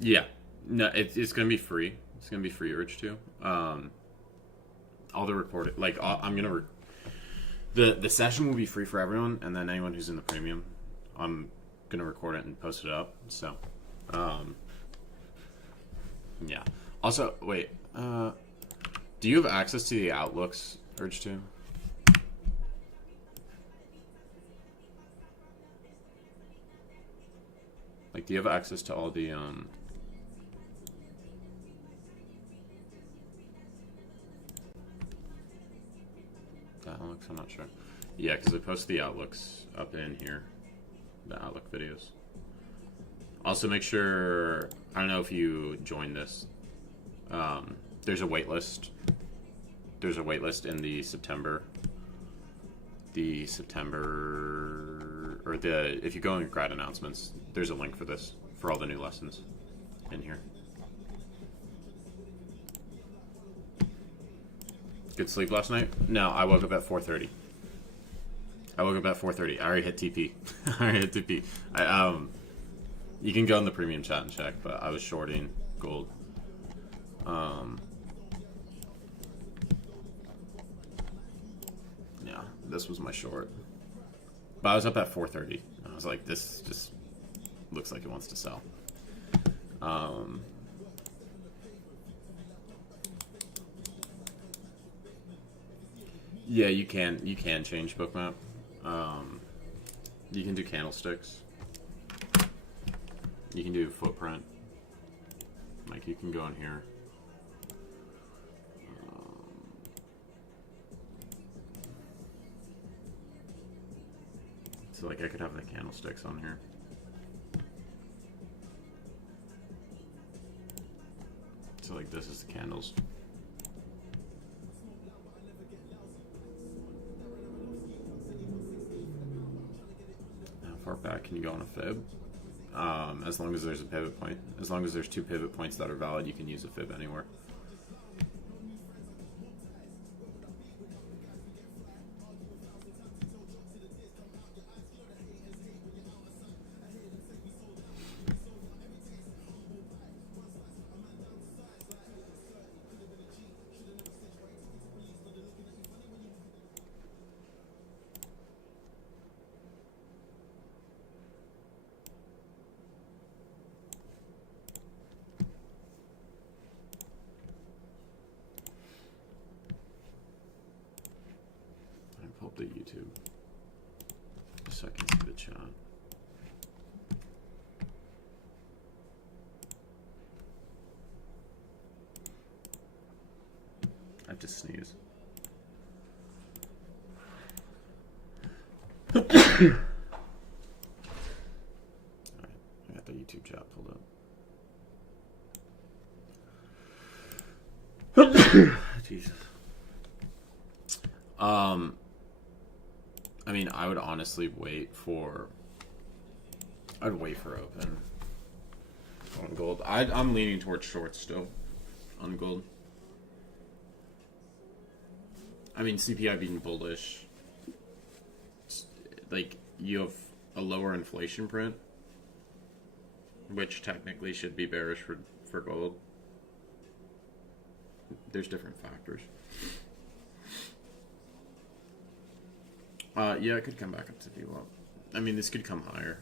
Yeah. No, it's gonna be free. It's gonna be free, Urge 2. All the recorded, like I'm gonna the session will be free for everyone, and then anyone who's in the premium, I'm gonna record it and post it up. So, yeah. Also, wait. Do you have access to the Outlooks, Urge 2? Like, do you have access to all the Outlooks? I'm not sure. Yeah, because I post the Outlooks up in here, the Outlook videos. Also, make sure, I don't know if you joined this. There's a wait list. There's a wait list in the September, or if you go in grad announcements, there's a link for this, for all the new lessons in here. Good sleep last night? No, I woke up at 4:30. I woke up at 4:30. I already hit TP. I already hit TP. You can go in the premium chat and check, but I was shorting gold. Yeah, this was my short. But I was up at 4:30. I was like, this just looks like it wants to sell. Yeah, you can change bookmap. You can do candlesticks. You can do footprint. Like, you can go in here. So, like, I could have the candlesticks on here. So, like, this is the candles. How far back can you go on a fib? As long as there's a pivot point. As long as there's 2 pivot points that are valid, you can use a fib anywhere. Pull up the YouTube so I can see the chat. I have to sneeze. Alright, I got the YouTube chat pulled up. Jesus. I mean, I would honestly wait for. I'd wait for open on gold. I'm leaning towards shorts still on gold. I mean, CPI being bullish. Like, you have a lower inflation print, which technically should be bearish for gold. There's different factors. Yeah, it could come back up to VWAP. I mean, this could come higher.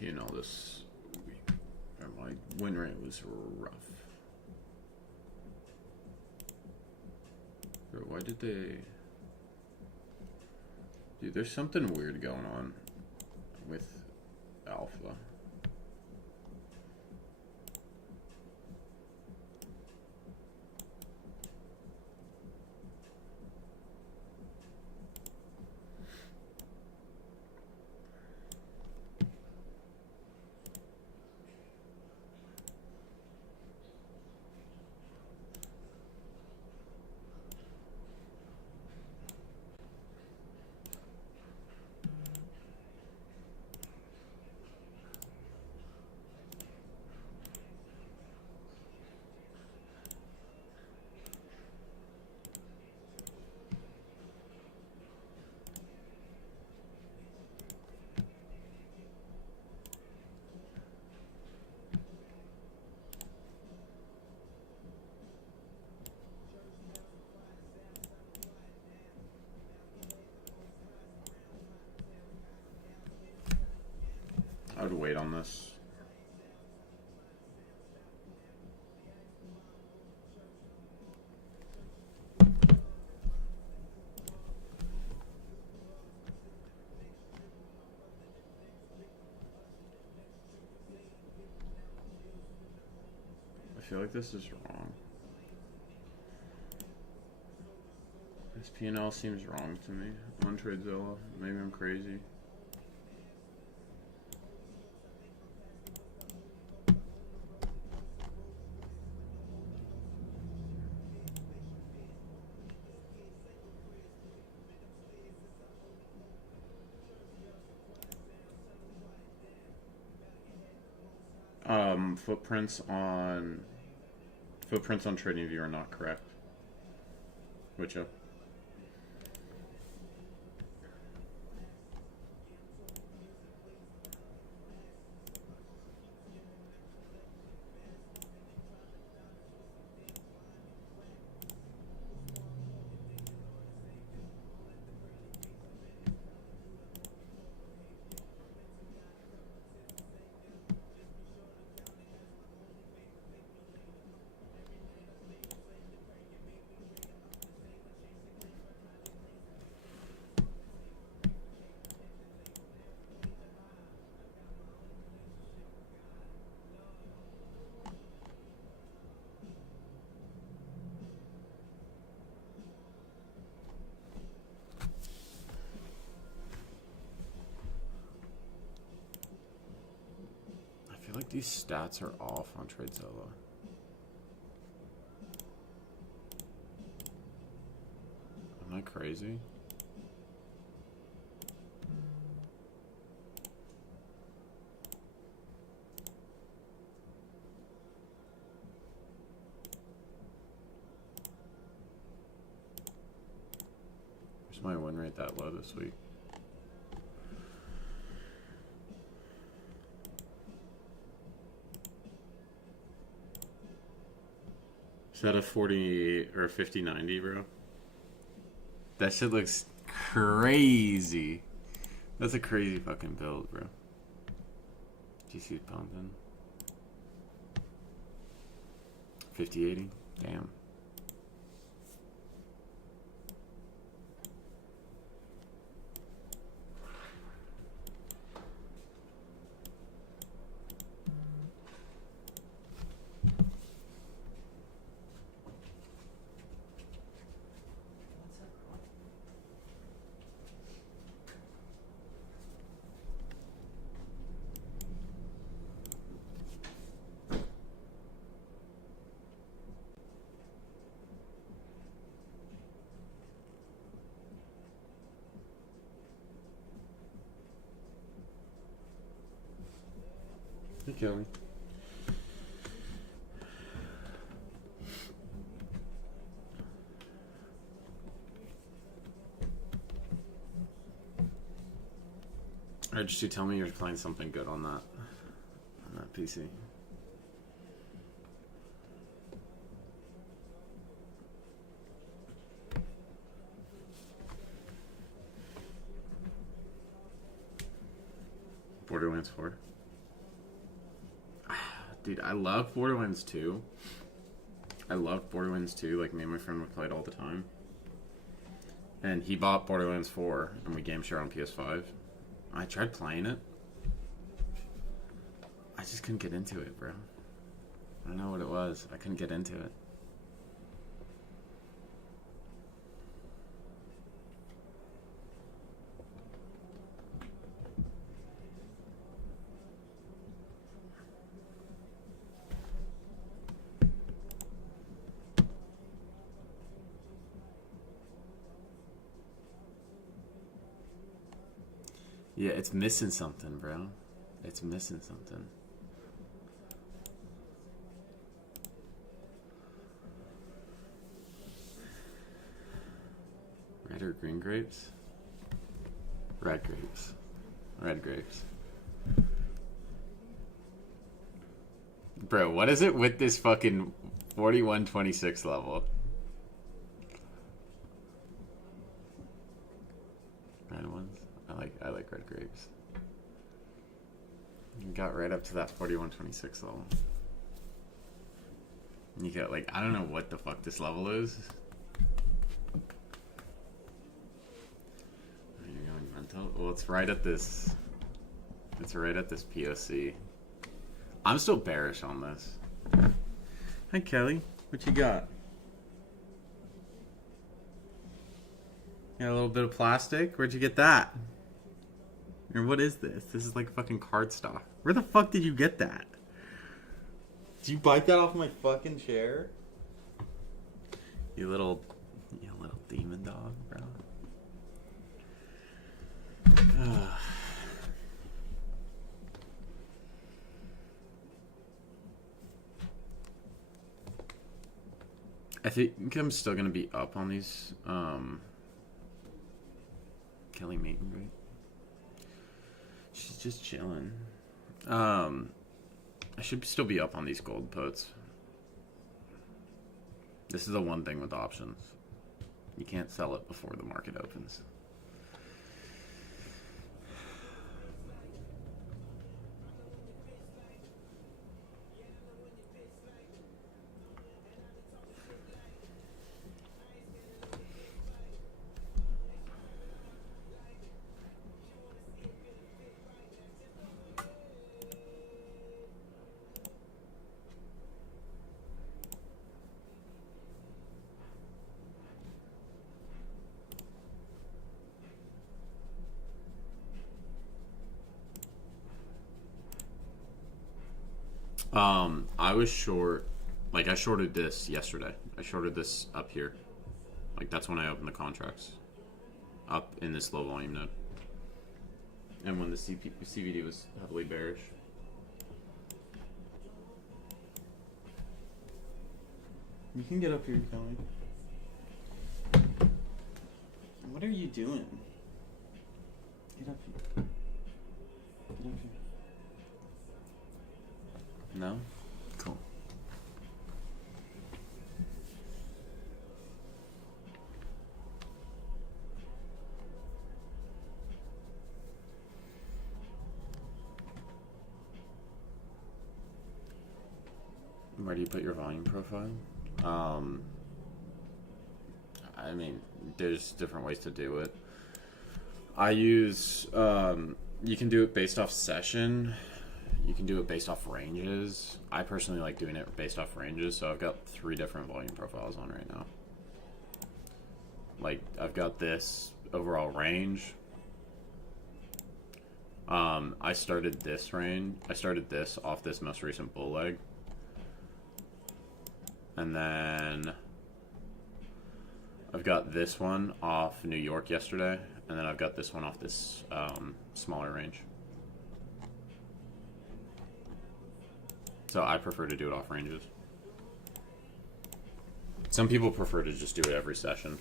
P&L this week. My win rate was rough. Bro, why did they... Dude, there's something weird going on with Alpha. I would wait on this. I feel like this is wrong. This P&L seems wrong to me on TradeZilla. Maybe I'm crazy. Footprints on TradingView are not correct. Which I feel like these stats are off on TradeZilla. Am I crazy? Where's my win rate that low this week? Is that a 40 or a 50-90, bro? That shit looks crazy. That's a crazy fucking build, bro. GC's pumping. 50-80? Damn. Hey, Kelly. Alright, just you tell me you're playing something good on that PC. Borderlands 4. Dude, I love Borderlands 2. I loved Borderlands 2. Like, me and my friend would play it all the time. And he bought Borderlands 4, and we game share on PS5. I tried playing it. I just couldn't get into it, bro. I don't know what it was. I couldn't get into it. Yeah, it's missing something, bro. It's missing something. Red or green grapes? Red grapes. Red grapes. Bro, what is it with this fucking 4126 level? Red ones? I like red grapes. You got right up to that 4126 level. You got like, I don't know what the fuck this level is. You're going mental? Well, it's right at this. It's right at this POC. I'm still bearish on this. Hi, Kelly. What you got? Got a little bit of plastic? Where'd you get that? Or what is this? This is like fucking cardstock. Where the fuck did you get that? Did you bite that off my fucking chair? You little demon dog, bro. I think I'm still gonna be up on these Kelly Maton, right? She's just chilling. I should still be up on these gold puts. This is the one thing with options. You can't sell it before the market opens. I was short, like I shorted this yesterday. I shorted this up here. Like that's when I opened the contracts. Up in this low volume node. And when the CVD was heavily bearish. You can get up here, Kelly. What are you doing? Get up here. Get up here. No? Cool. Where do you put your volume profile? I mean, there's different ways to do it. I use, you can do it based off session. You can do it based off ranges. I personally like doing it based off ranges, so I've got 3 different volume profiles on right now. Like, I've got this overall range. I started this off this most recent bull leg. And then I've got this one off New York yesterday, and then I've got this one off this smaller range. So I prefer to do it off ranges. Some people prefer to just do it every session.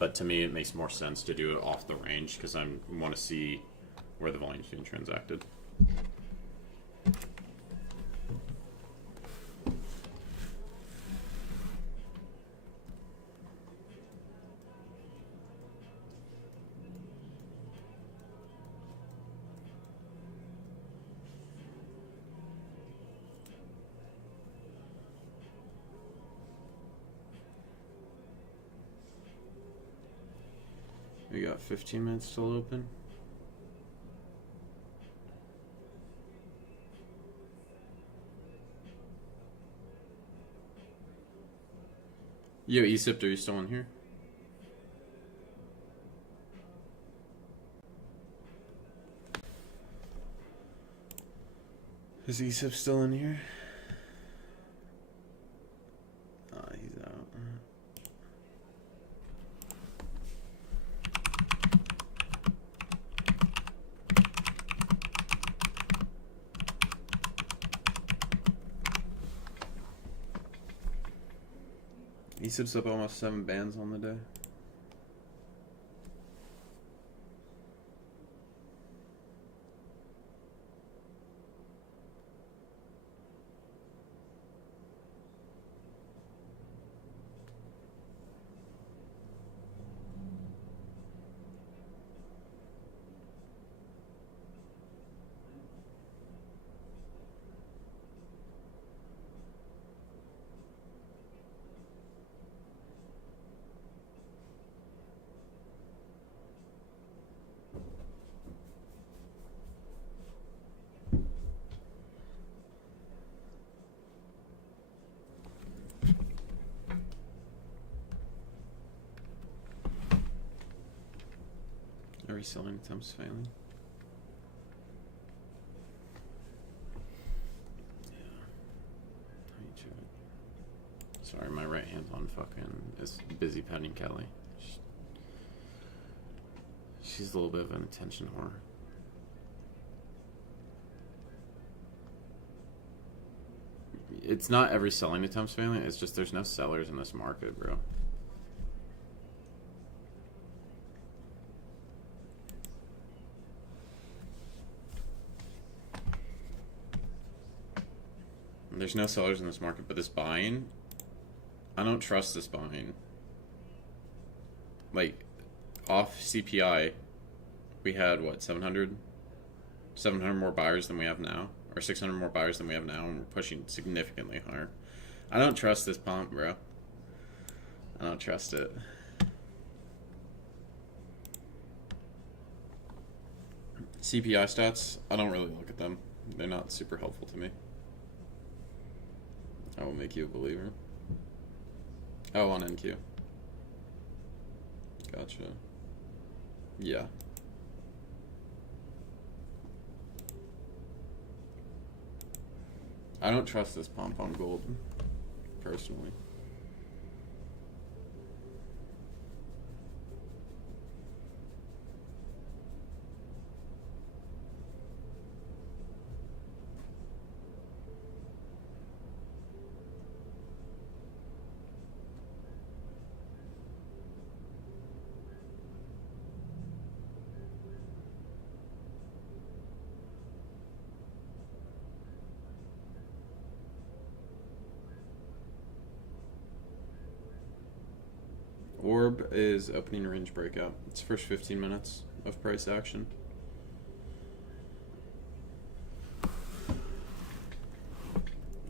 But to me, it makes more sense to do it off the range because I want to see where the volume's being transacted. We got 15 minutes still open. Yo, Egypt, are you still in here? Is Egypt still in here? He's out. Egypt's up almost 7 bands on the day. Are reselling attempts failing? Sorry, my right hand's on fucking is busy petting Kelly. She's a little bit of an attention whore. It's not every selling attempt's failing, it's just there's no sellers in this market, bro. There's no sellers in this market, but this buying, I don't trust this buying. Like, off CPI, we had, what, 700 more buyers than we have now? Or 600 more buyers than we have now, and we're pushing significantly higher. I don't trust this pump, bro. I don't trust it. CPI stats, I don't really look at them. They're not super helpful to me. I will make you a believer. Oh, on NQ. Gotcha. Yeah. I don't trust this pump on gold, personally. Orb is opening range breakout. It's first 15 minutes of price action.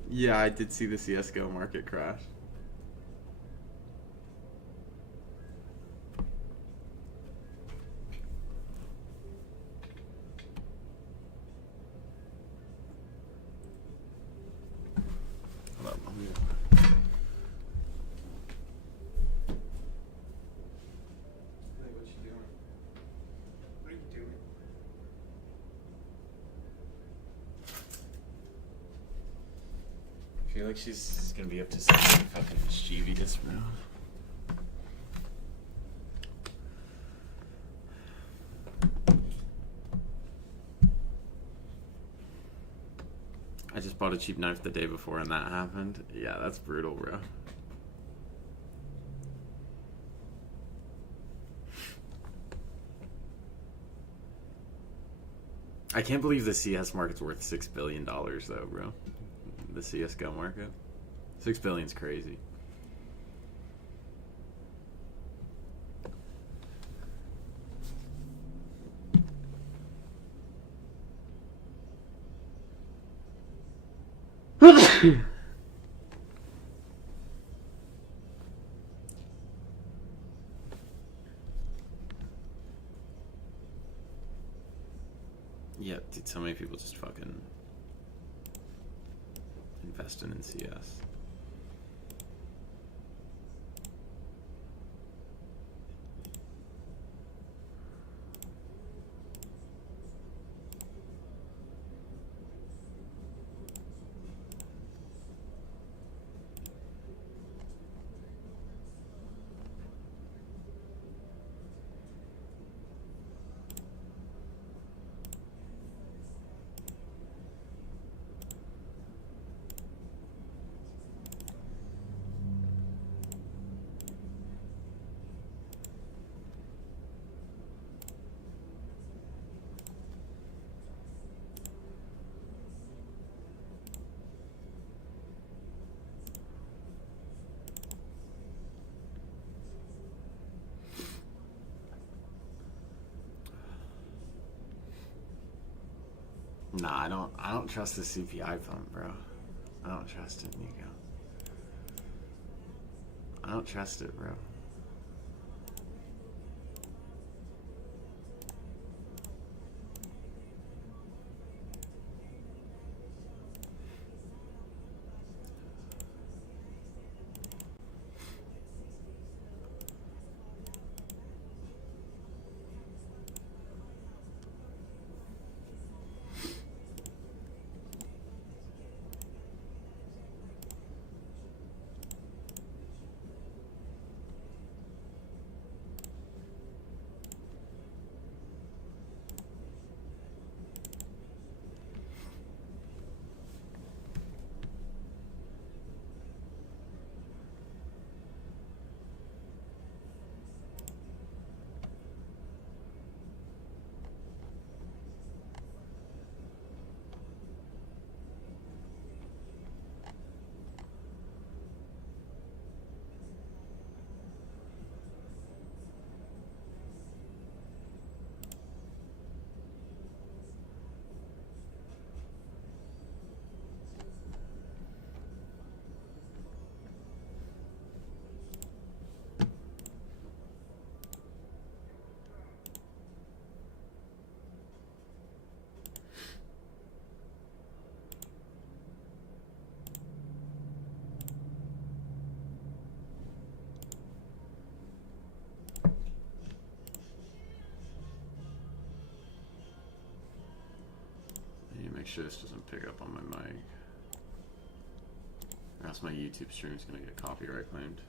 Yeah, I did see the CSGO market crash. I feel like she's gonna be up to something fucking mischievous, bro. I just bought a cheap knife the day before and that happened. Yeah, that's brutal, bro. I can't believe the CS market's worth $6 billion though, bro. The CSGO market. $6 billion's crazy. Yeah, dude, so many people just fucking investing in CS. Nah, I don't trust the CPI pump, bro. I don't trust it, Nico. I don't trust it, bro. I need to make sure this doesn't pick up on my mic. Or else my YouTube stream is gonna get copyright claimed.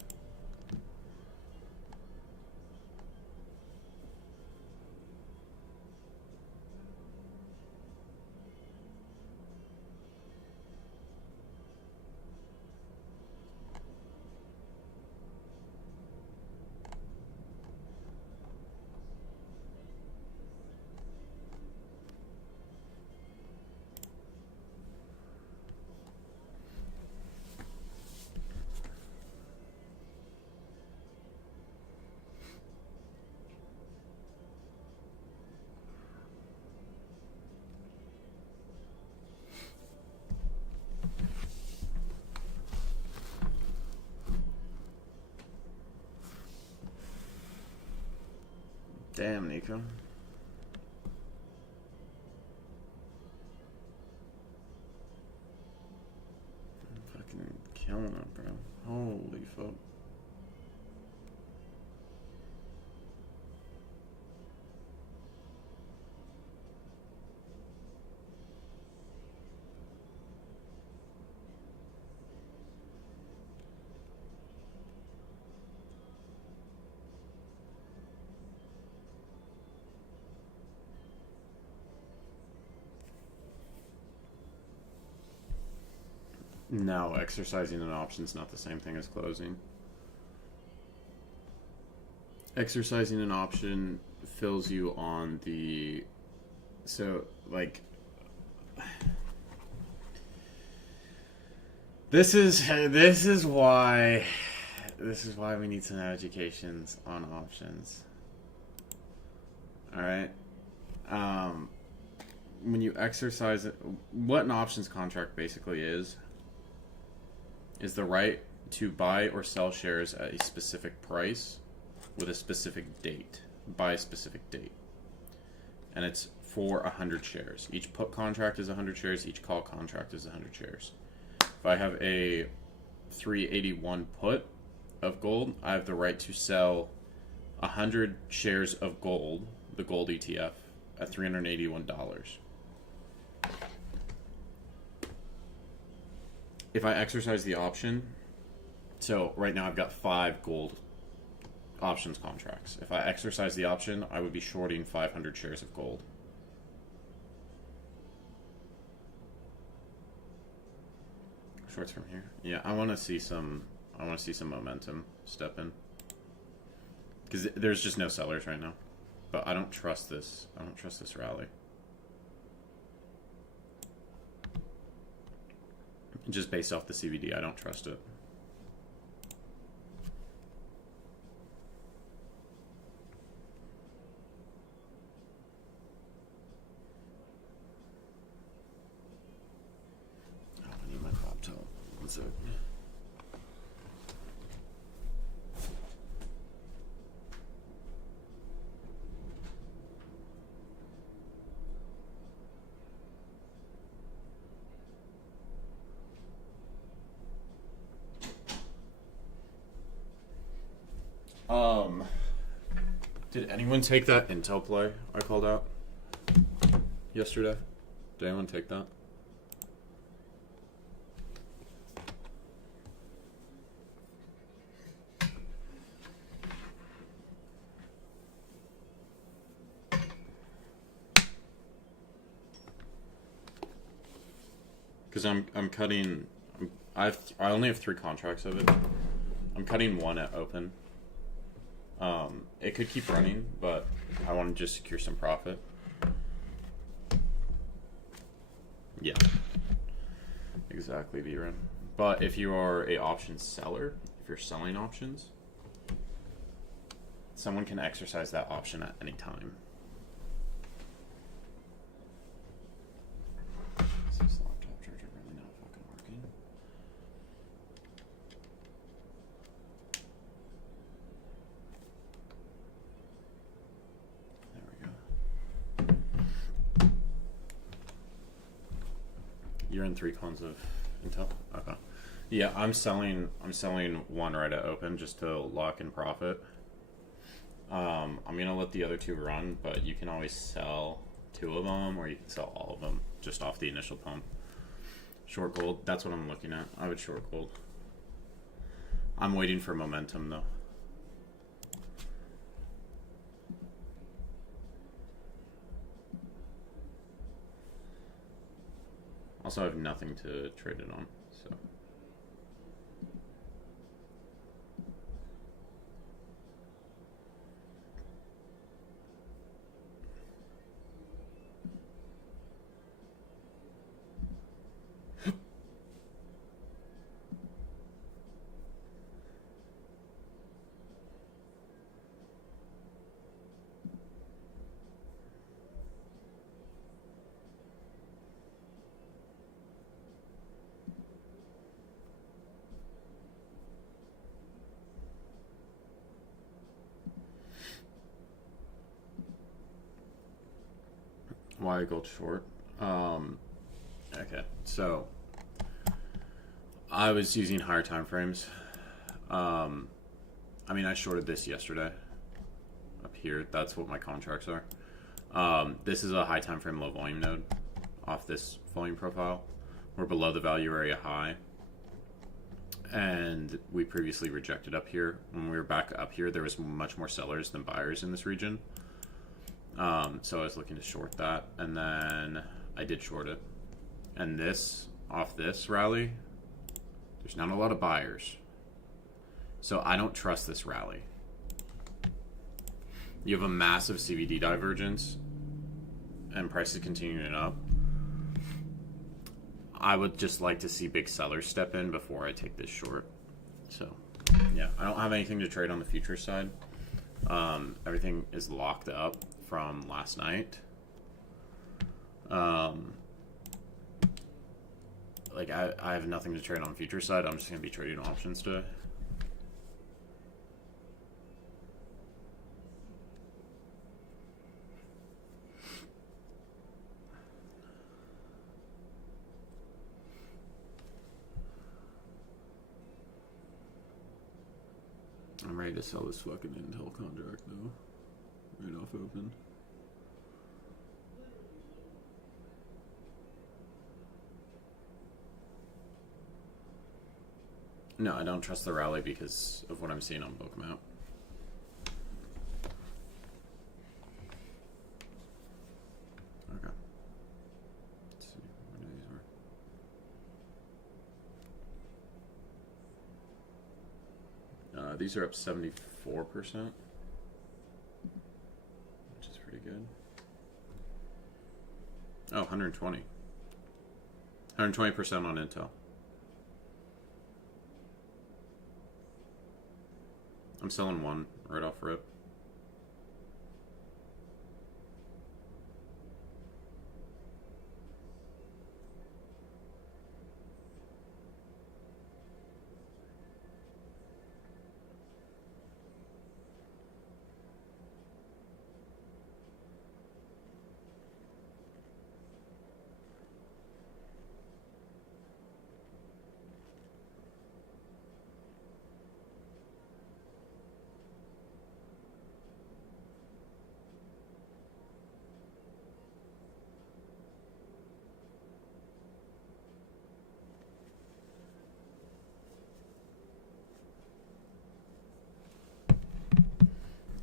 Damn, Nico. I'm fucking killing it, bro. Holy fuck. No, exercising an option is not the same thing as closing. Exercising an option fills you on the... So, like... This is why we need some educations on options. Alright? When you exercise it, what an options contract basically is the right to buy or sell shares at a specific price with a specific date, by a specific date. and it's for 100 shares. Each put contract is 100 shares. Each call contract is 100 shares. If I have a 381 put of gold, I have the right to sell 100 shares of gold, the gold ETF, at $381. If I exercise the option, so right now I've got 5 gold options contracts. If I exercise the option, I would be shorting 500 shares of gold. Shorts from here. Yeah, I want to see some momentum step in, because there's just no sellers right now. But I don't trust this. I don't trust this rally. Just based off the CVD, I don't trust it. Oh, I need my laptop. One sec. Did anyone take that Intel play I called out yesterday? Did anyone take that? Because I'm cutting. I only have 3 contracts of it. I'm cutting 1 at open. It could keep running, but I want to just secure some profit. Yeah, exactly, VRAM. But if you are a option seller, if you're selling options, someone can exercise that option at any time. Is this laptop charger really not fucking working? You're in 3 cons of Intel? Okay. Yeah, I'm selling 1 right at open just to lock in profit. I'm gonna let the other 2 run, but you can always sell 2 of them, or you can sell all of them just off the initial pump. Short gold, that's what I'm looking at. I would short gold. I'm waiting for momentum though. Also, I have nothing to trade it on, so. Why gold short? Okay, so I was using higher time frames. I mean, I shorted this yesterday up here. That's what my contracts are. This is a high time frame, low volume node off this volume profile. We're below the value area high, and we previously rejected up here. When we were back up here, there was much more sellers than buyers in this region. So I was looking to short that, and then I did short it. And this, off this rally, there's not a lot of buyers. So I don't trust this rally. You have a massive CVD divergence, and prices continuing up. I would just like to see big sellers step in before I take this short. So, yeah, I don't have anything to trade on the futures side. Everything is locked up from last night. Like I have nothing to trade on the future side. I'm just gonna be trading options today. I'm ready to sell this fucking Intel contract though. Right off open. No, I don't trust the rally because of what I'm seeing on Bookmap. Okay. Let's see what these are. These are up 74%, which is pretty good. Oh, 120. 120% on Intel. I'm selling one right off rip.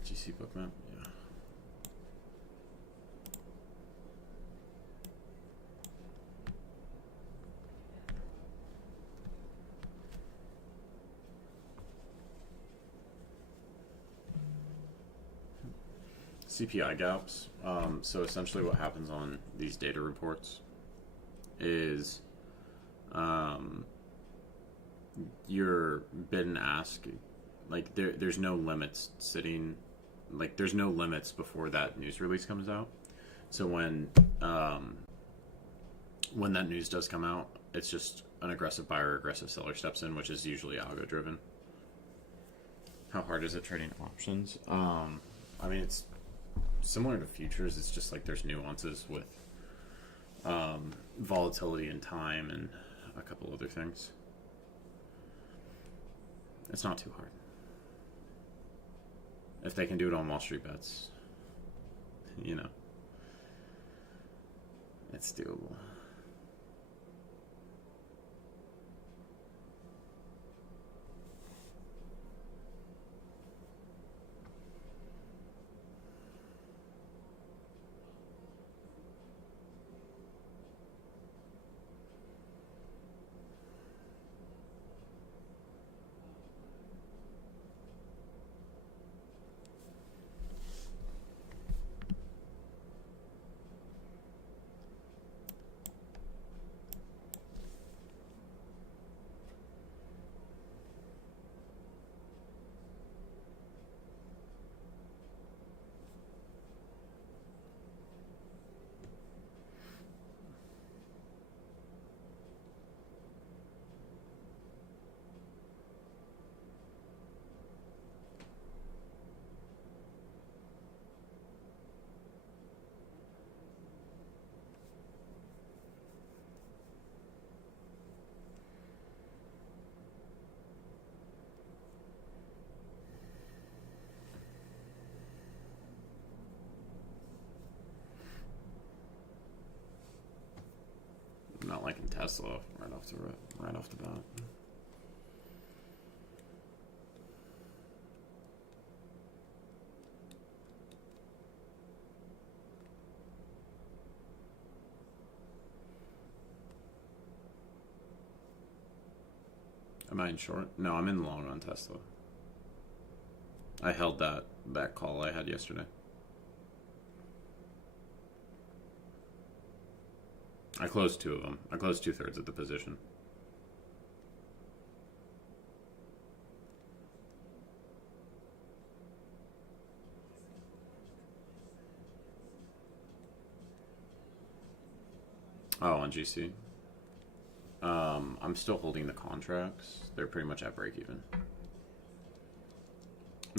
GC Bookmap, yeah. CPI gaps. So essentially what happens on these data reports is your bid and ask, like there's no limits sitting, like there's no limits before that news release comes out. So when that news does come out, it's just an aggressive buyer or aggressive seller steps in, which is usually algo driven. How hard is it trading options? I mean, it's similar to futures. It's just like there's nuances with volatility and time and a couple other things. It's not too hard. If they can do it on Wall Street bets, you know, it's doable. I'm not liking Tesla right off the bat. Am I in short? No, I'm in long on Tesla. I held that call I had yesterday. I closed two of them. I closed 2/3 of the position. Oh, on GC. I'm still holding the contracts. They're pretty much at break even.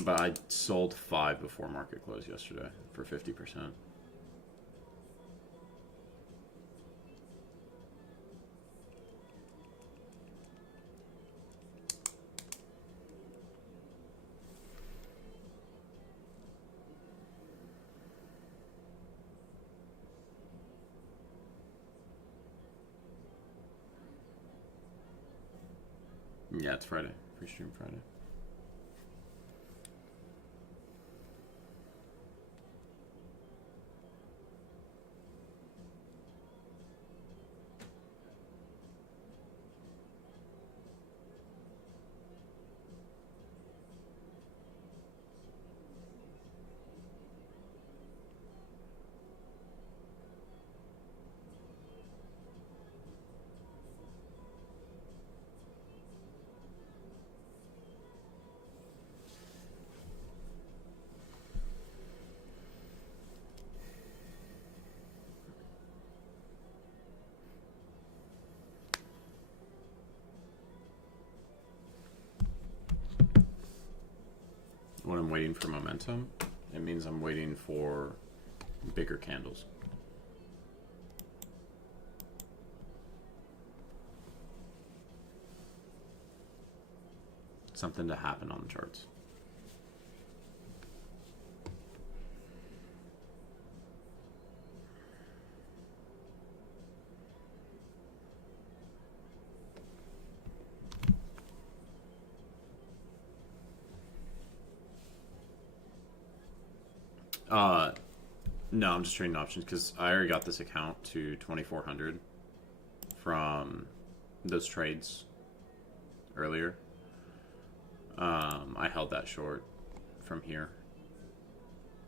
But I sold 5 before market close yesterday for 50%. Yeah, it's Friday. Pre-stream Friday. When I'm waiting for momentum, it means I'm waiting for bigger candles. Something to happen on the charts. No, I'm just trading options because I already got this account to 2,400 from those trades earlier. I held that short from here.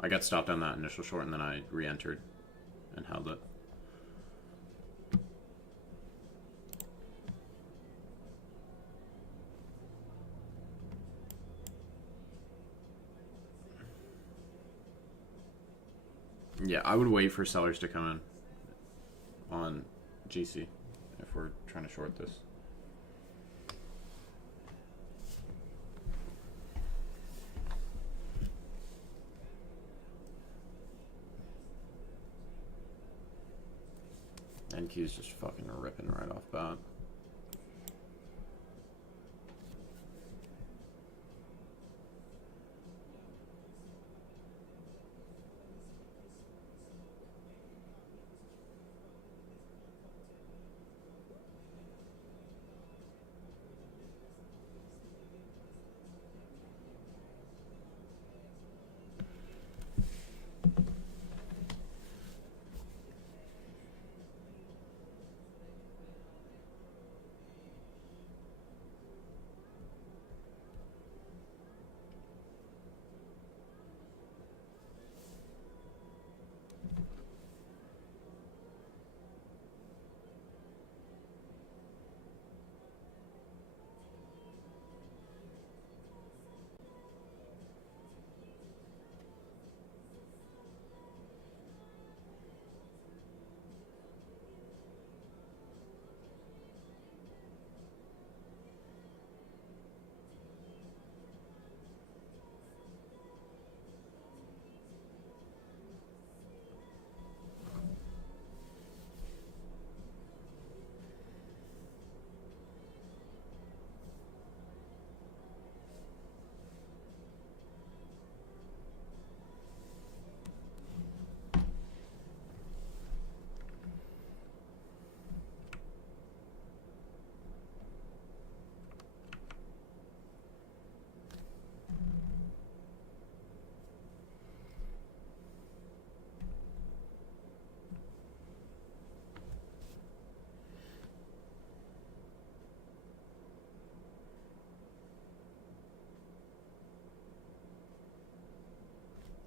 I got stopped on that initial short and then I re-entered and held it. Yeah, I would wait for sellers to come in on GC if we're trying to short this. NQ's just fucking ripping right off bat.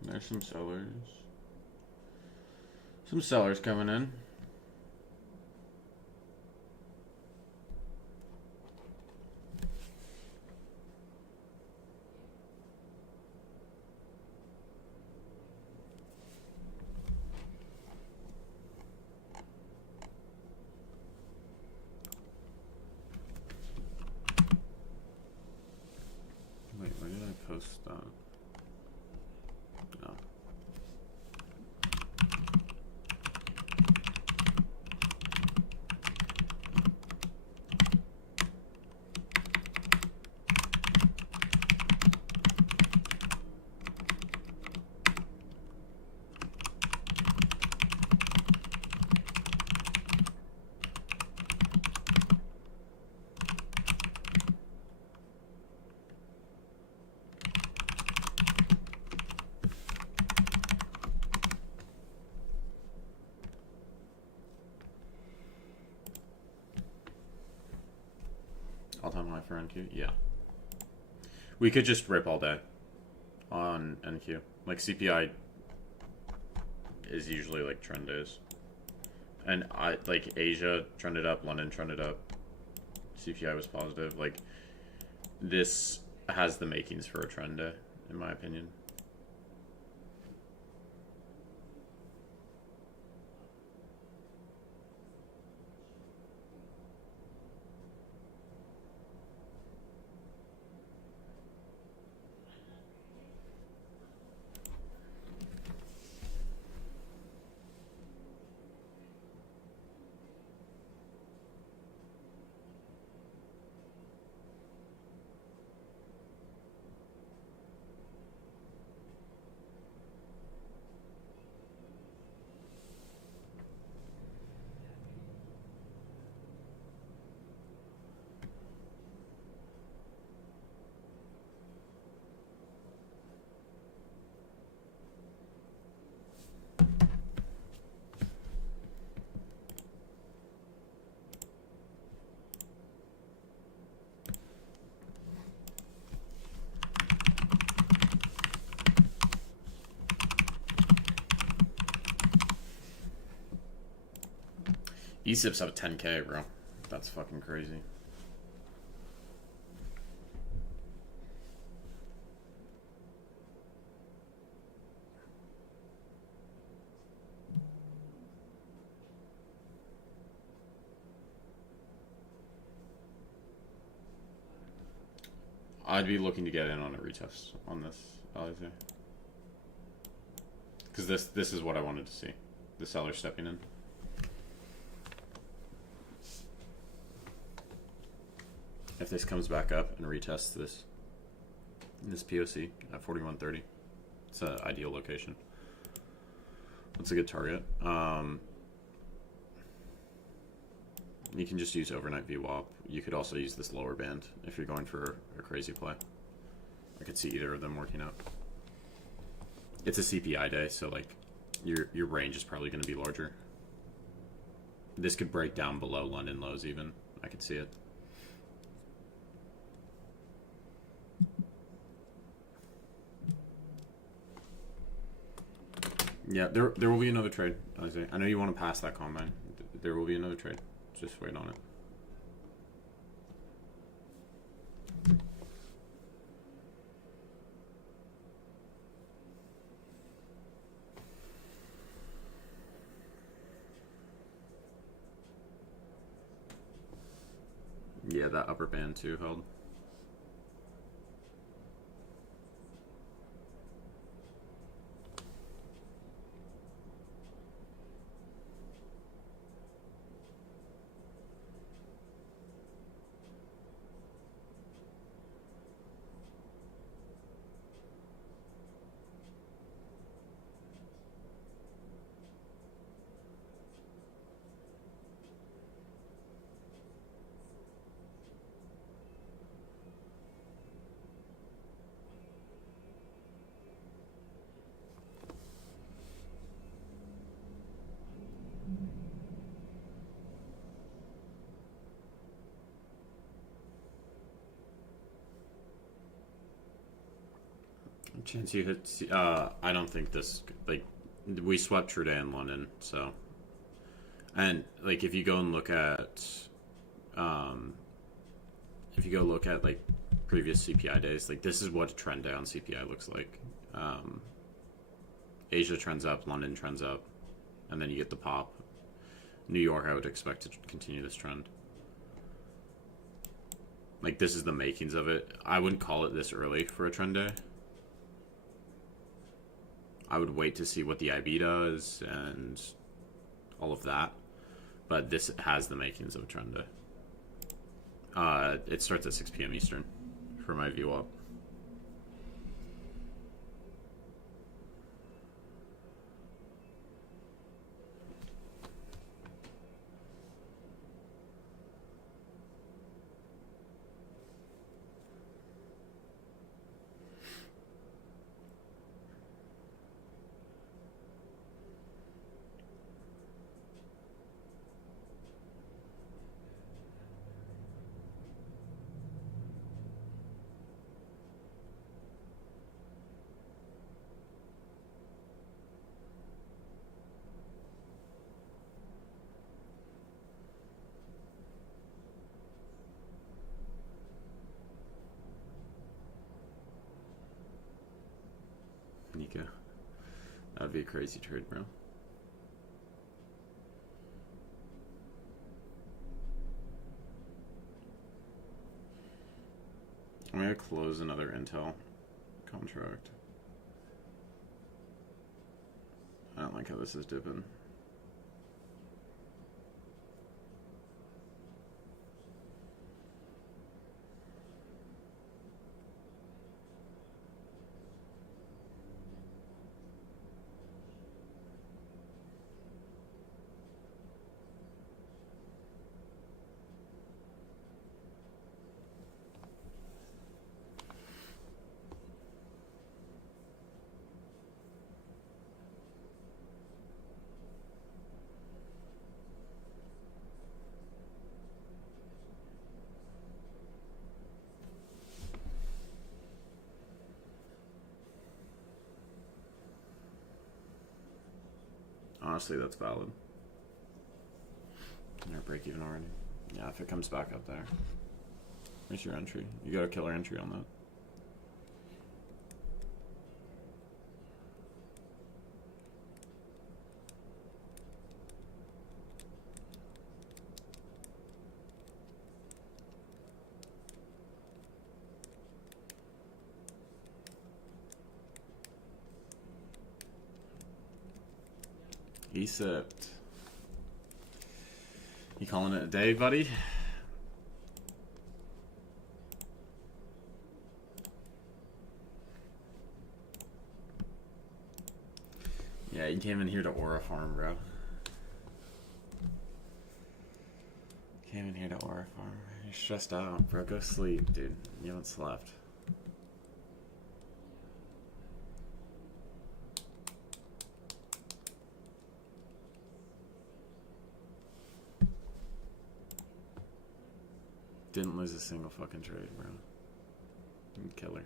There's some sellers. Some sellers coming in. Wait, where did I post that? No. buy for NQ? Yeah. We could just rip all day on NQ. Like CPI is usually like trend days. And I like Asia trended up, London trended up, CPI was positive. Like this has the makings for a trend day, in my opinion. ESIP's up 10K, bro. That's fucking crazy. I'd be looking to get in on a retest on this, LAZ. Because this is what I wanted to see. The seller stepping in. If this comes back up and retests this POC at 4130, it's an ideal location. That's a good target. You can just use overnight VWAP. You could also use this lower band if you're going for a crazy play. I could see either of them working out. It's a CPI day, so like your range is probably going to be larger. This could break down below London lows even. I could see it. Yeah, there will be another trade, Isaiah. I know you want to pass that combine. There will be another trade. Just wait on it. Yeah, that upper band too held. Chance you hit. I don't think this like we swept True Day in London, so and like if you go and look at like previous CPI days, like this is what a trend day on CPI looks like. Asia trends up, London trends up, and then you get the pop. New York, I would expect to continue this trend. Like this is the makings of it. I wouldn't call it this early for a trend day. I would wait to see what the IB does and all of that. But this has the makings of a trend day. It starts at 6 p.m. Eastern for my view up. go. That would be a crazy trade, bro. I'm gonna close another Intel contract. I don't like how this is dipping. Honestly, that's valid. Or break even already. Yeah, if it comes back up there. Where's your entry? You got a killer entry on that. Except, you calling it a day, buddy? Yeah, you came in here to Aura Farm, bro. Came in here to Aura Farm. You're stressed out, bro. Go sleep, dude. You haven't slept. Didn't lose a single fucking trade, bro. Killer.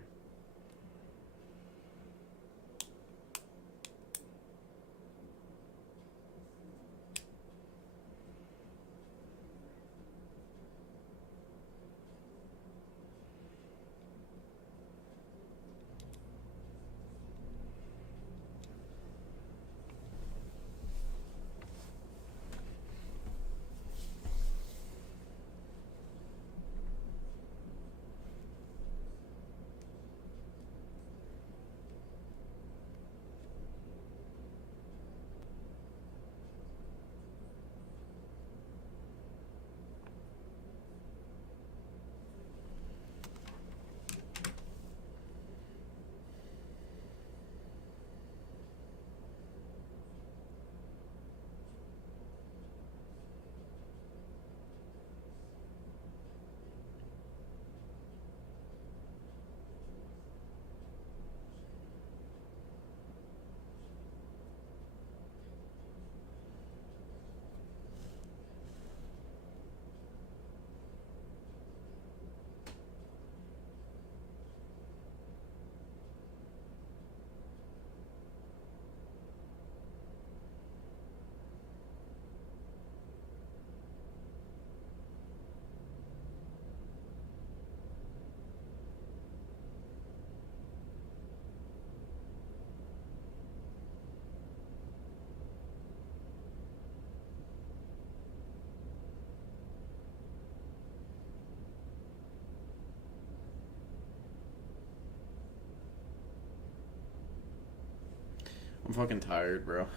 I'm fucking tired, bro.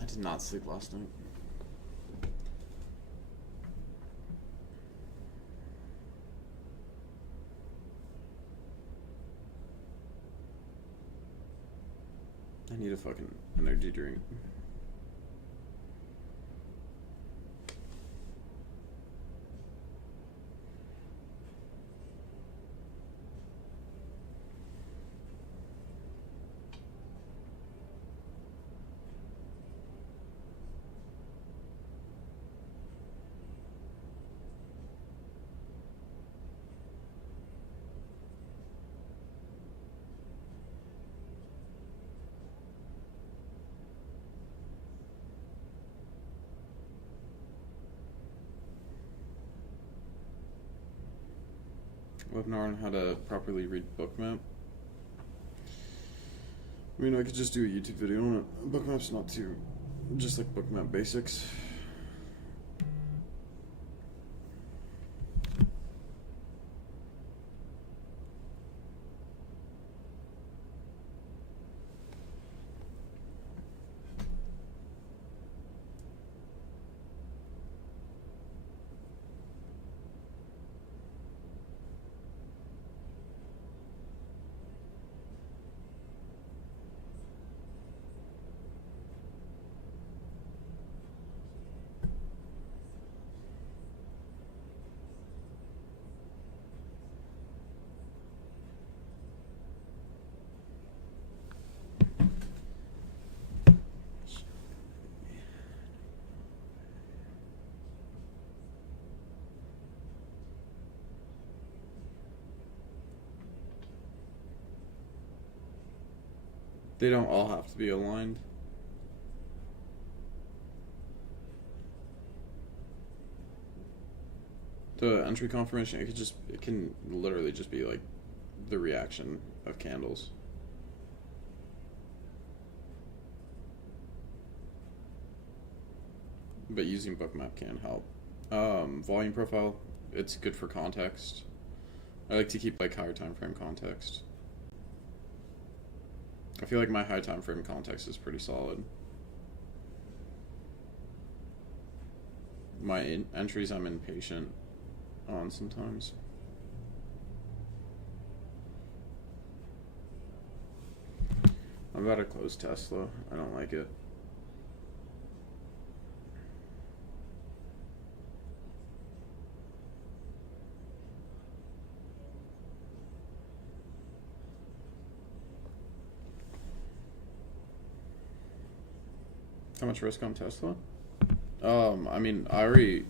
I did not sleep last night. I need a fucking energy drink. Webinar on how to properly read bookmap. I mean, I could just do a YouTube video on it. Bookmap's not too, just like bookmap basics. They don't all have to be aligned. The entry confirmation, it can literally just be like the reaction of candles. But using bookmap can help. Volume profile, it's good for context. I like to keep like higher time frame context. I feel like my high time frame context is pretty solid. My entries I'm impatient on sometimes. I'm about to close Tesla. I don't like it. How much risk on Tesla? I mean, I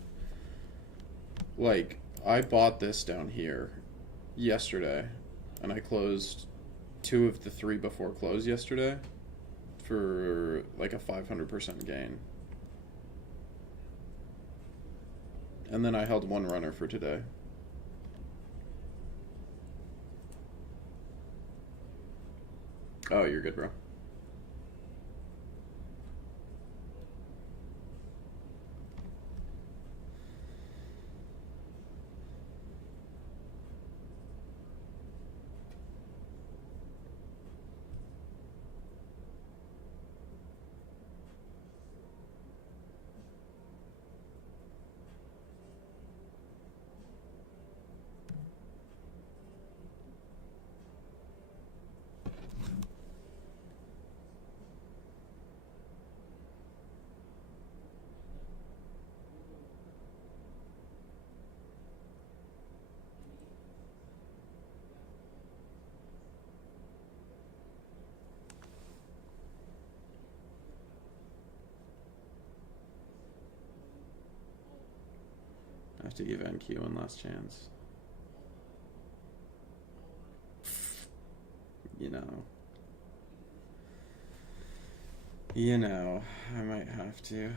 bought this down here yesterday, and I closed 2 of the 3 before close yesterday for like a 500% gain. And then I held 1 runner for today. Oh, you're good, bro. I have to give NQ one last chance. You know, I might have to.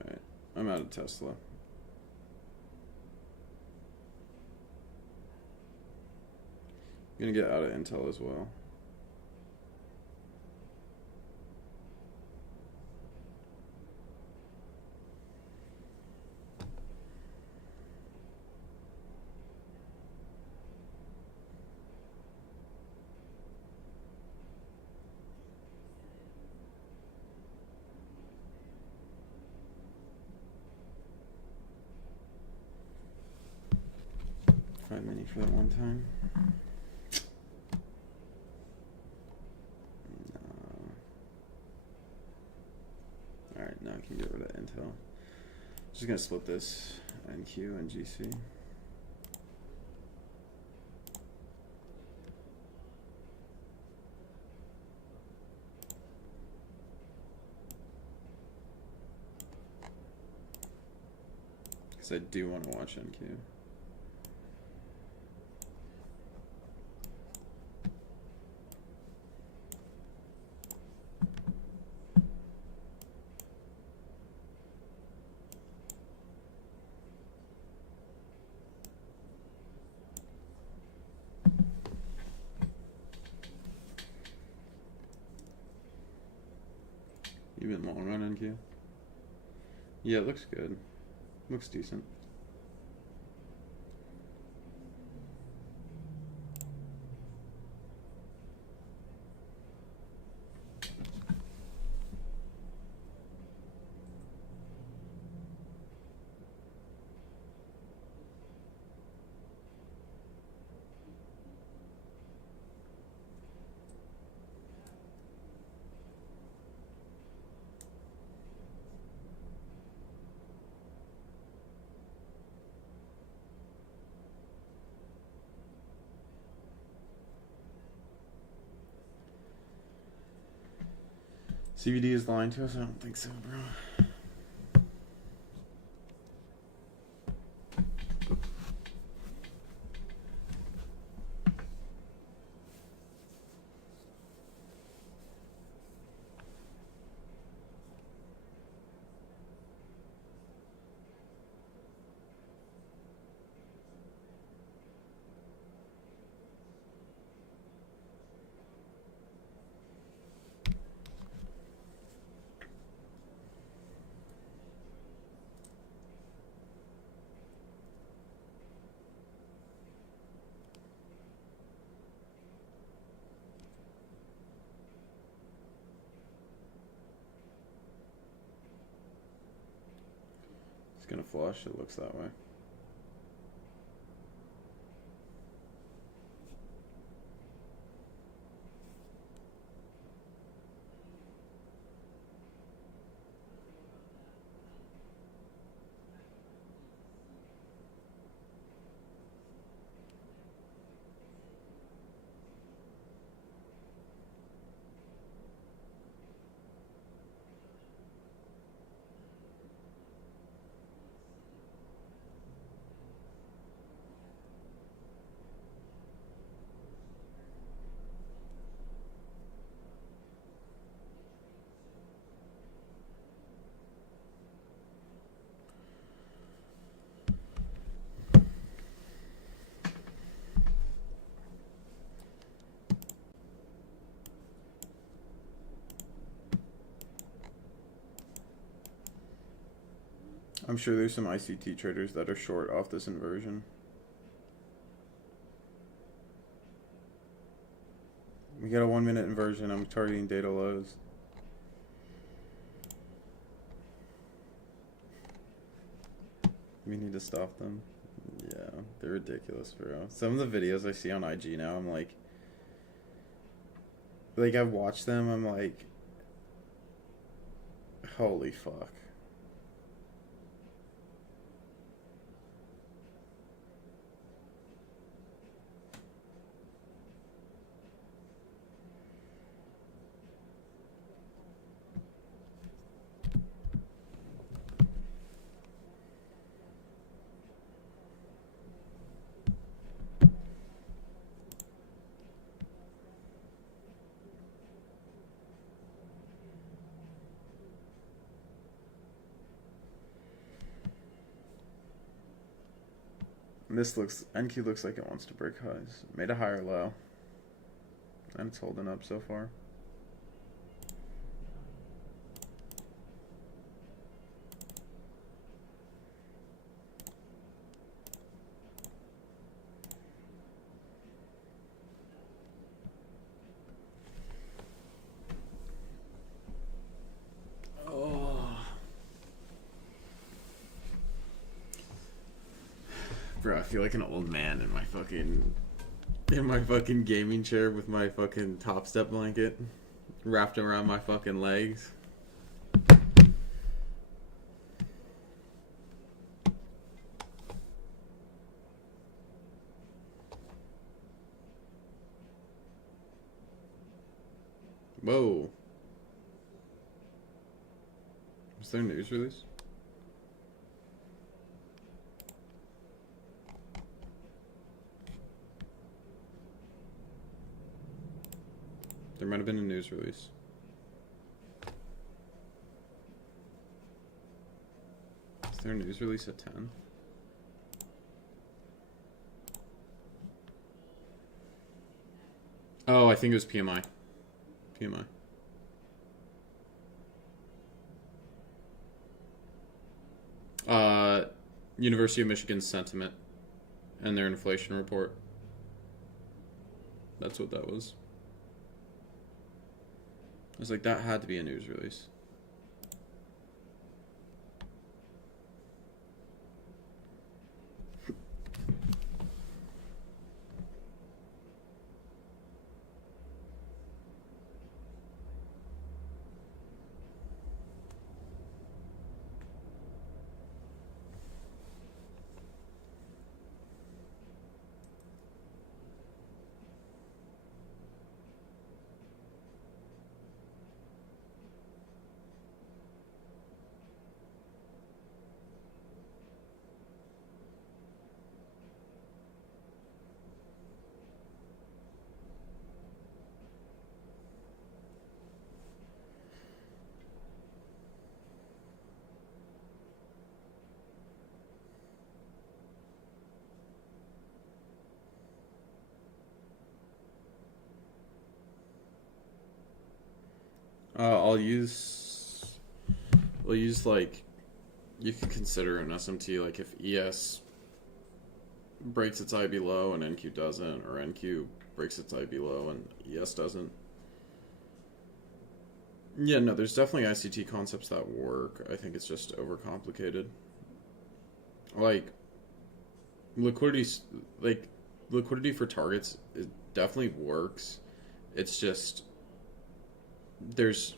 Alright, I'm out of Tesla. I'm gonna get out of Intel as well. Mini for that one time. No. Alright, now I can get rid of Intel. Just gonna split this NQ and GC. Because I do want to watch NQ. Thank you. Yeah, it looks good. Looks decent. CBD is lying to us? I don't think so, bro. It's gonna flush. It looks that way. I'm sure there's some ICT traders that are short off this inversion. We got a 1 minute inversion. I'm targeting data lows. We need to stop them. Yeah, they're ridiculous, bro. Some of the videos I see on IG now, I'm like I watch them, I'm like, holy fuck. This looks, NQ looks like it wants to break highs. Made a higher low. And it's holding up so far. Bro, I feel like an old man in my fucking gaming chair with my fucking top step blanket wrapped around my fucking legs. Whoa. Was there a news release? There might have been a news release. Is there a news release at 10? Oh, I think it was PMI. PMI. Uh, University of Michigan sentiment and their inflation report. That's what that was. I was like, that had to be a news release. I'll use. We'll use like. You could consider an SMT like if ES breaks its IB low and NQ doesn't, or NQ breaks its IB low and ES doesn't. Yeah, no, there's definitely ICT concepts that work. I think it's just overcomplicated. Like liquidity, like liquidity for targets, it definitely works. It's just there's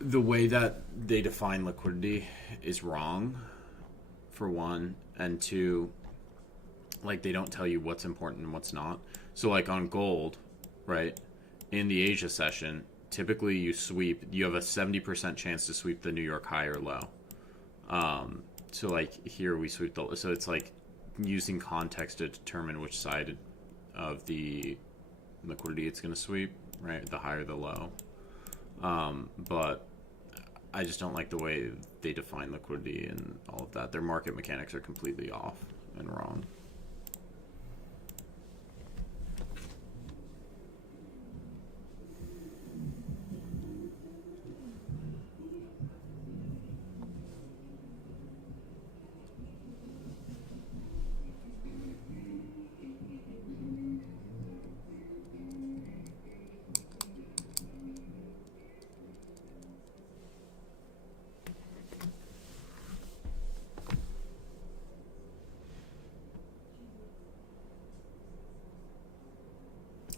the way that they define liquidity is wrong, for one, and two, like they don't tell you what's important and what's not. So like on gold, right? In the Asia session, typically you have a 70% chance to sweep the New York high or low. So like here we sweep so it's like using context to determine which side of the liquidity it's going to sweep, right? The high or the low. But I just don't like the way they define liquidity and all of that. Their market mechanics are completely off and wrong.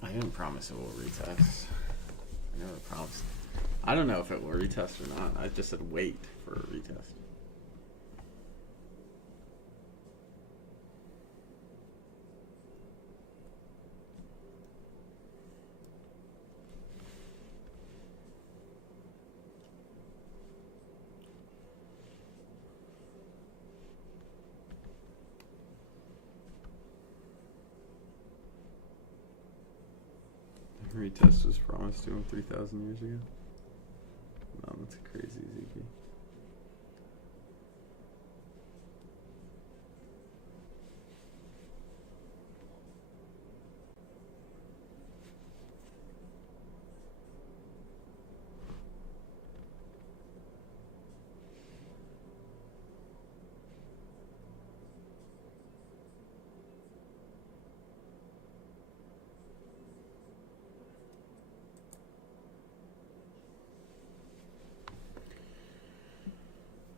I didn't promise it will retest. I never promised. I don't know if it will retest or not. I just said wait for a retest. Retest was promised to him 3,000 years ago. No, that's crazy, Zeke.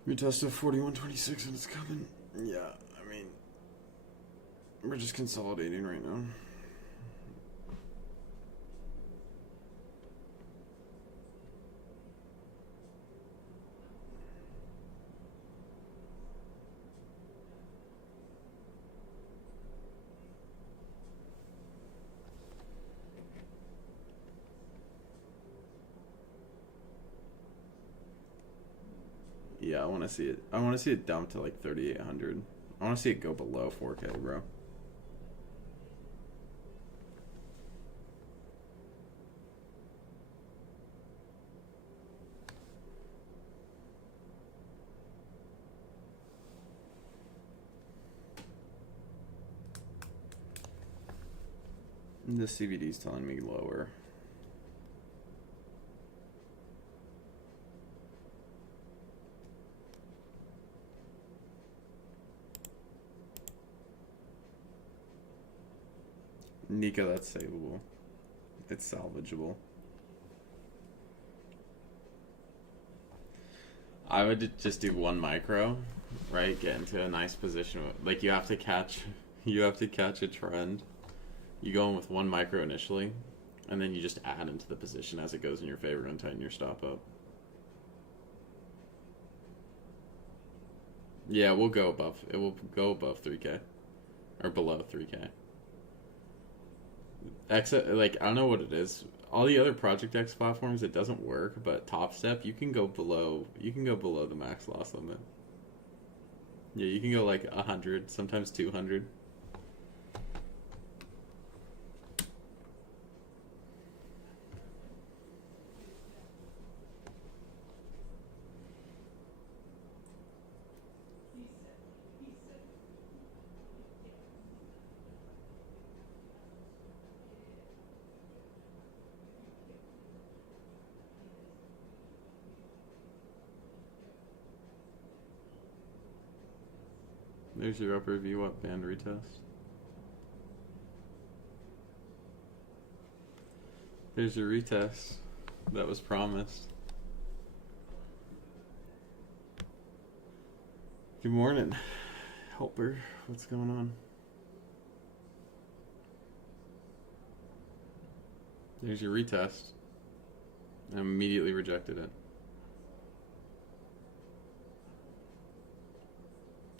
Retest of 41.26 and it's coming. Yeah, I mean, we're just consolidating right now. Yeah, I want to see it. I want to see it dump to like 3,800. I want to see it go below 4K, bro. The CBD's telling me lower. Nico, that's savable. It's salvageable. I would just do one micro, right? Get into a nice position. Like you have to catch a trend. You go in with one micro initially, and then you just add into the position as it goes in your favor and tighten your stop up. Yeah, we'll go above. It will go above 3K, or below 3K. Like I don't know what it is. All the other Project X platforms, it doesn't work. But Top Step, you can go below. You can go below the max loss limit. Yeah, you can go like 100, sometimes 200. There's your upper VWAP band retest. There's your retest that was promised. Good morning, helper. What's going on? There's your retest. I immediately rejected it.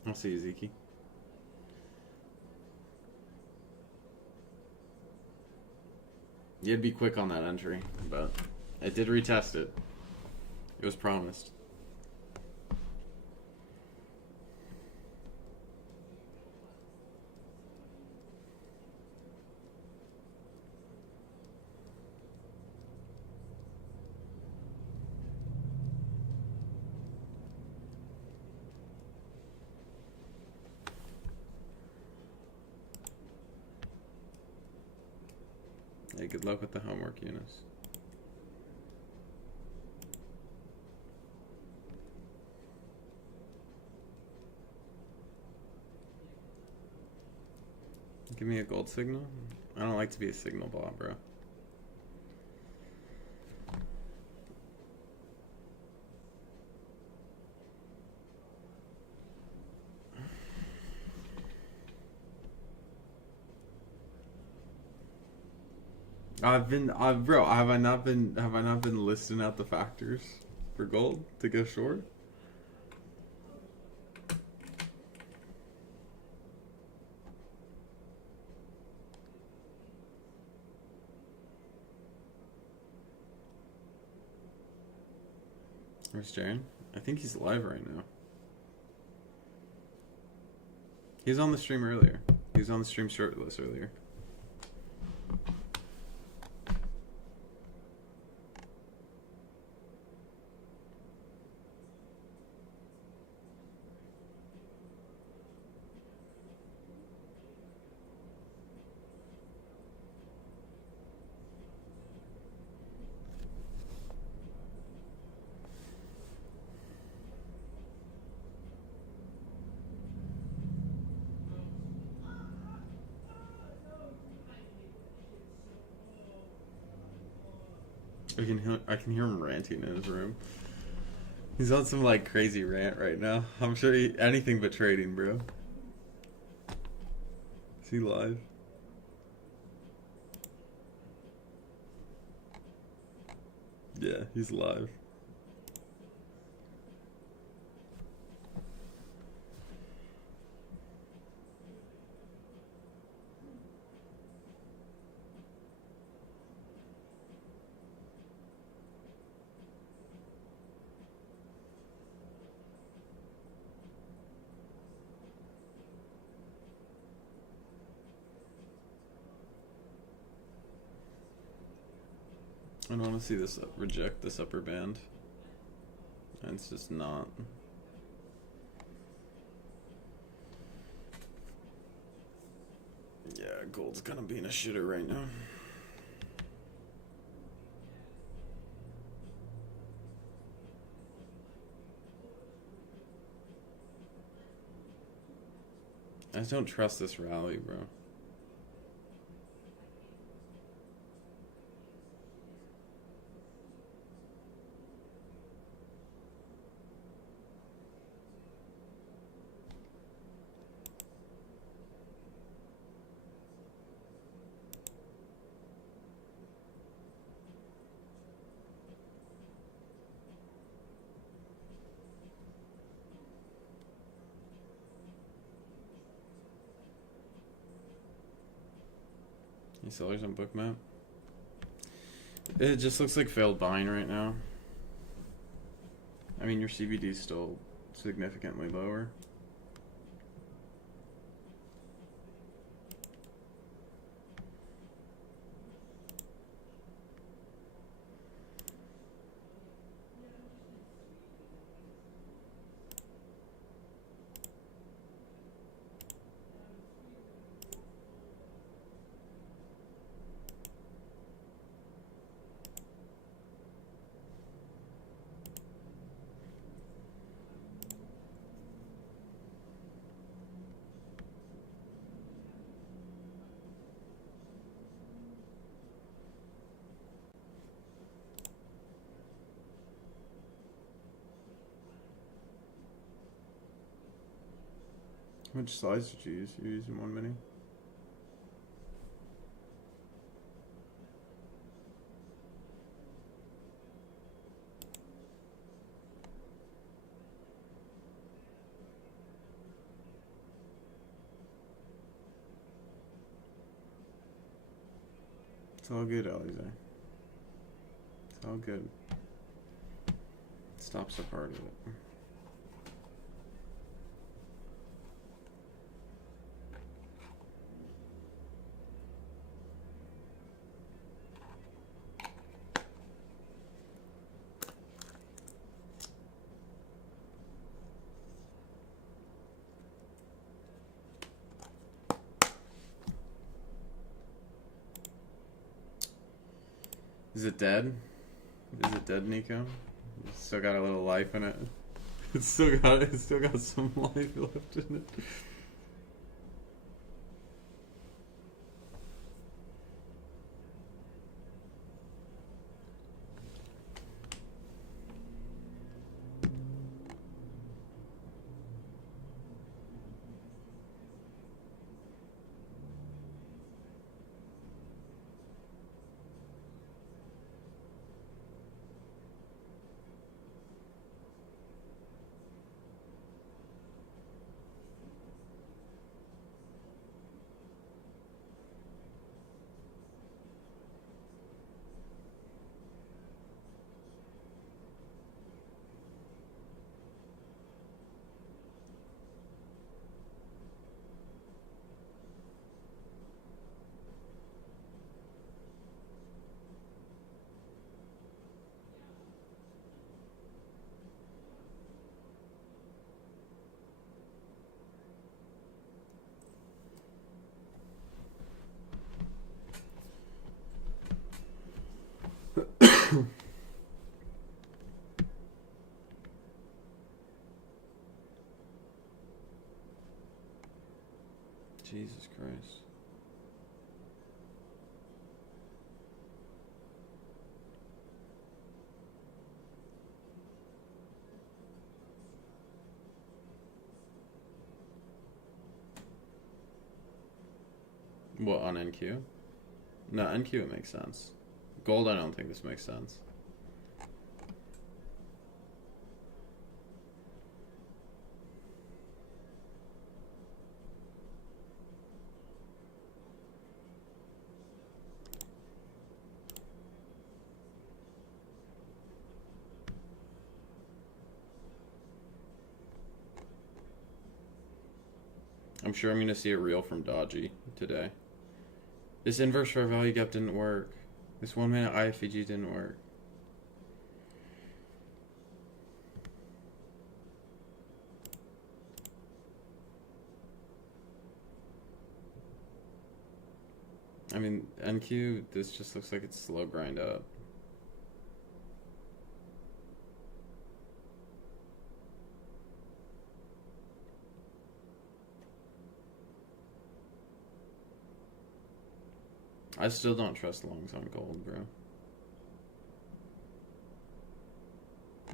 I'll see you, Zeke. You'd be quick on that entry, but I did retest it. It was promised. Hey, good luck with the homework, Eunice. Give me a gold signal? I don't like to be a signal bot, bro. Bro, have I not been listing out the factors for gold to go short? Where's Jaren? I think he's live right now. He was on the stream earlier. He was on the stream short list earlier. I can hear him ranting in his room. He's on some like crazy rant right now. I'm sure anything but trading, bro. Is he live? Yeah, he's live. I don't want to see this reject this upper band. And it's just not. Yeah, gold's kind of being a shitter right now. I just don't trust this rally, bro. Any sellers on Bookmap? It just looks like failed buying right now. I mean, your CVD is still significantly lower. How much size did you use? You're using 1 mini? It's all good, Alize. It's all good. Stops a part of it. Is it dead? Is it dead, Nico? It's still got a little life in it. It's still got some life left in it. Jesus Christ. What, on NQ? No, NQ it makes sense. Gold, I don't think this makes sense. I'm sure I'm going to see a reel from Dodgy today. This inverse fair value gap didn't work. This 1 minute IFEG didn't work. I mean, NQ, this just looks like it's slow grind up. I still don't trust longs on gold, bro.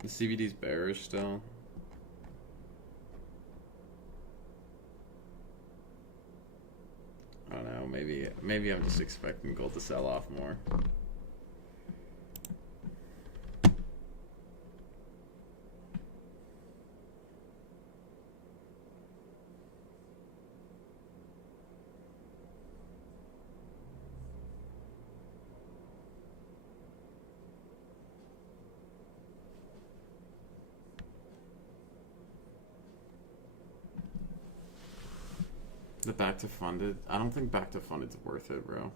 The CVD's bearish still. I don't know, maybe I'm just expecting gold to sell off more. The back to funded. I don't think back to funded's worth it, bro.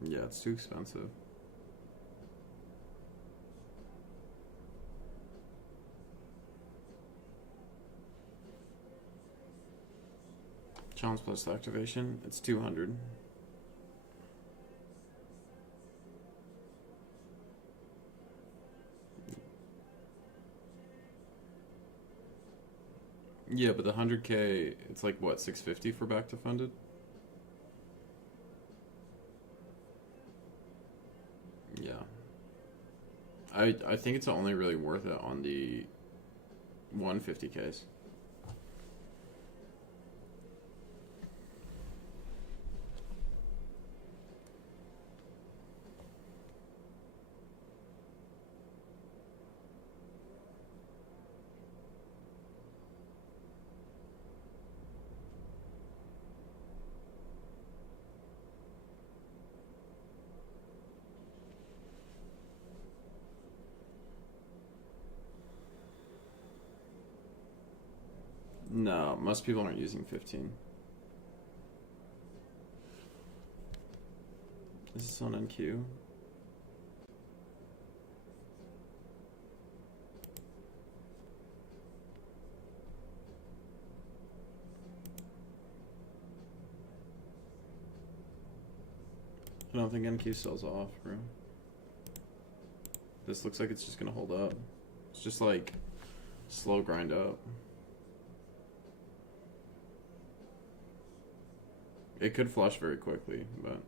Yeah, it's too expensive. Challenge plus activation, it's 200. Yeah, but the 100K, it's like what, 650 for back to funded? Yeah. I think it's only really worth it on the 150Ks. No, most people aren't using 15. Is this on NQ? I don't think NQ sells off, bro. This looks like it's just gonna hold up. It's just like slow grind up. It could flush very quickly, but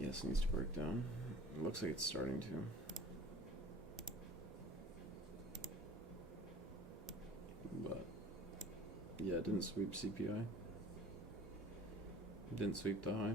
yes, it needs to break down. It looks like it's starting to. But yeah, it didn't sweep CPI. It didn't sweep the high.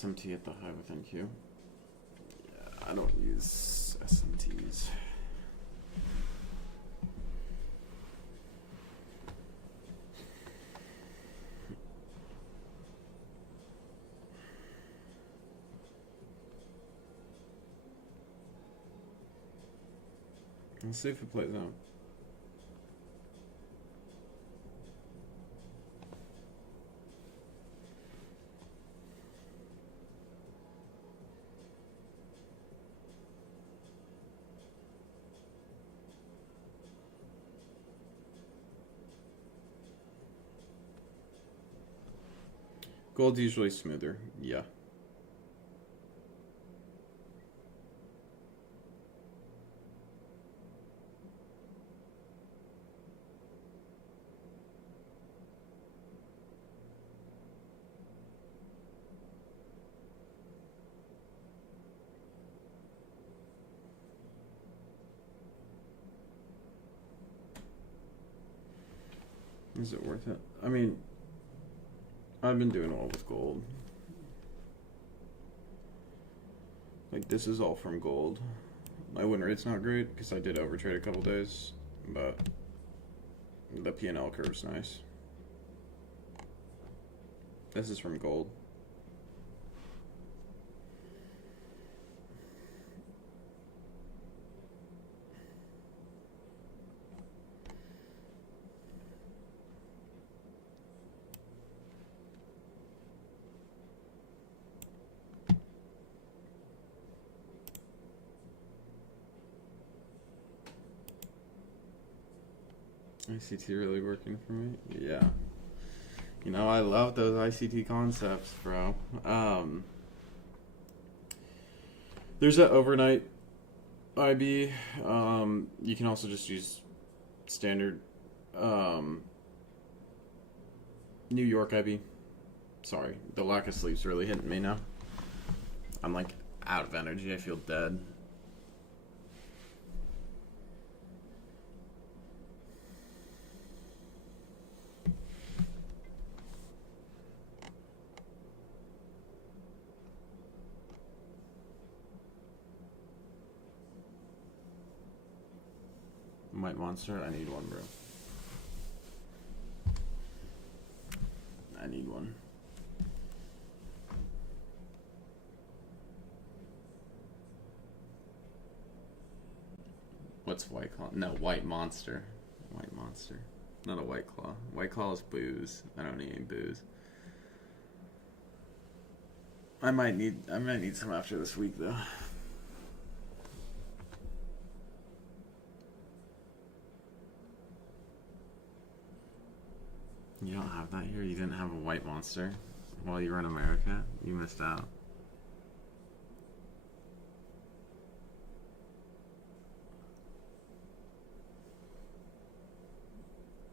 SMT at the high within Q. Yeah, I don't use SMTs. Let's see if it plays out. Gold's usually smoother, yeah. Is it worth it? I mean, I've been doing well with gold. Like, this is all from gold. My win rate's not great because I did overtrade a couple days, but the P&L curve's nice. This is from gold. ICT really working for me? Yeah. You know, I love those ICT concepts, bro. There's that overnight IB. You can also just use standard New York IB. Sorry, the lack of sleep's really hitting me now. I'm like out of energy. I feel dead. White monster, I need one, bro. I need one. What's White Claw? No, White Monster. White Monster. Not a White Claw. White Claw is booze. I don't need any booze. I might need some after this week though. You don't have that here? You didn't have a White Monster while you were in America? You missed out.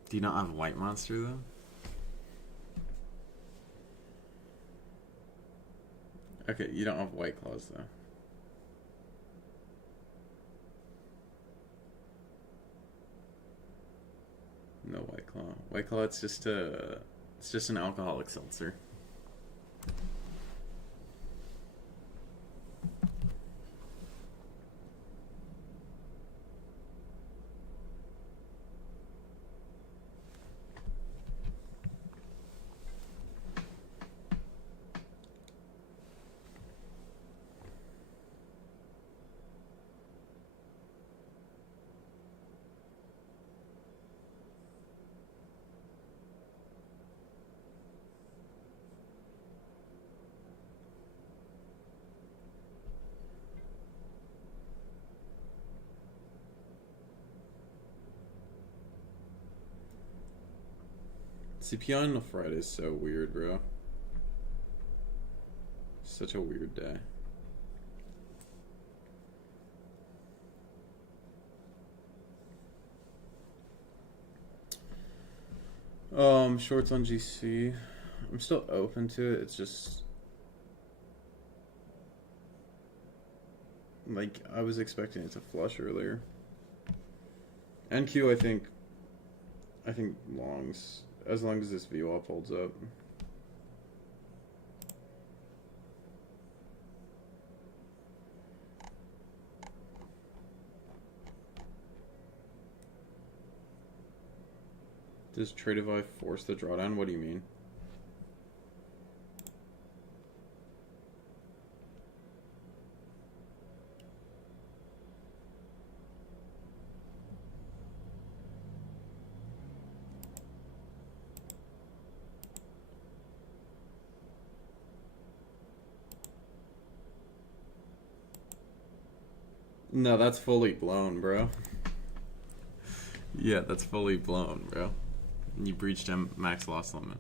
Do you not have a White Monster though? Okay, you don't have White Claws though. No White Claw. White Claw, it's just an alcoholic seltzer. CPI on a Friday is so weird, bro. Such a weird day. Shorts on GC. I'm still open to it. It's just like I was expecting it to flush earlier. NQ, I think longs. As long as this VWAP holds up. Does Tradeify force the drawdown? What do you mean? No, that's fully blown, bro. Yeah, that's fully blown, bro. You breached max loss limit.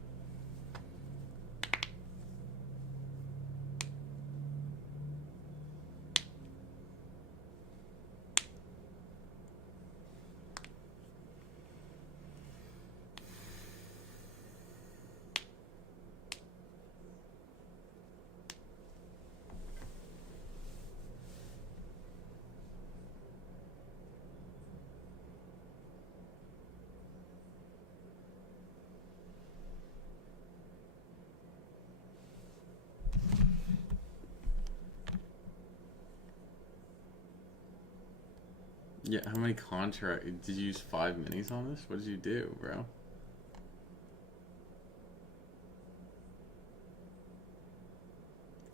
Yeah, how many contract did you use 5 minis on this? What did you do, bro?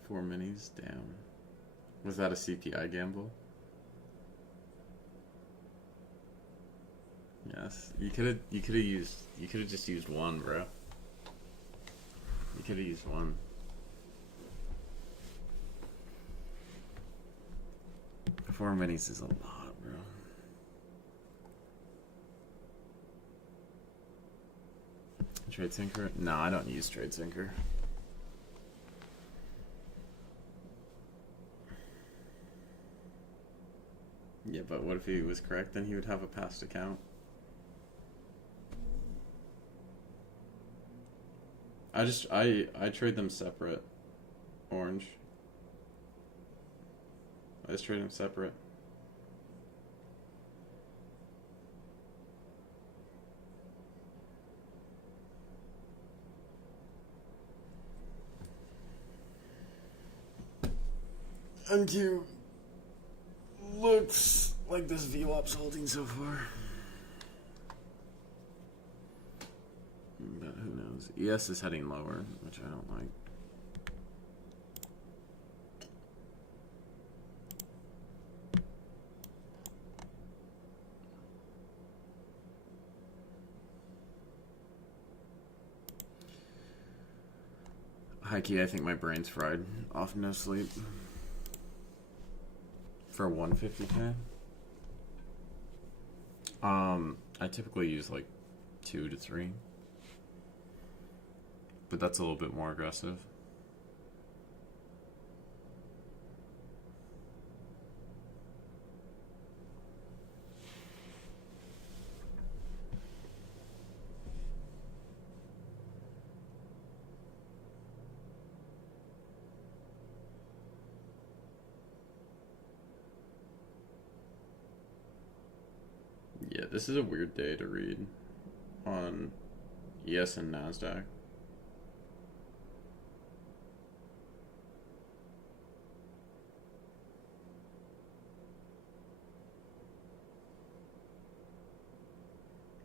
Four minis, damn. Was that a CPI gamble? Yes. You could have just used one, bro. You could have used one. Four minis is a lot, bro. Trade Sinker? No, I don't use Trade Sinker. Yeah, but what if he was correct? Then he would have a past account. I trade them separate. Orange. I just trade them separate. MQ looks like this VWAP's holding so far. But who knows? ES is heading lower, which I don't like. High key, I think my brain's fried off no sleep. For 150k? I typically use like 2 to 3. But that's a little bit more aggressive. Yeah, this is a weird day to read on ES and NASDAQ.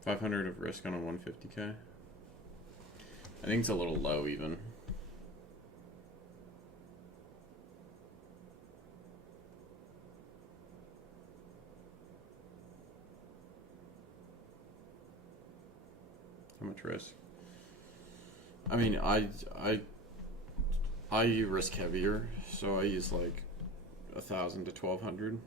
$500 of risk on a 150k. I think it's a little low even. How much risk? I mean, I risk heavier, so I use like 1,000 to 1,200.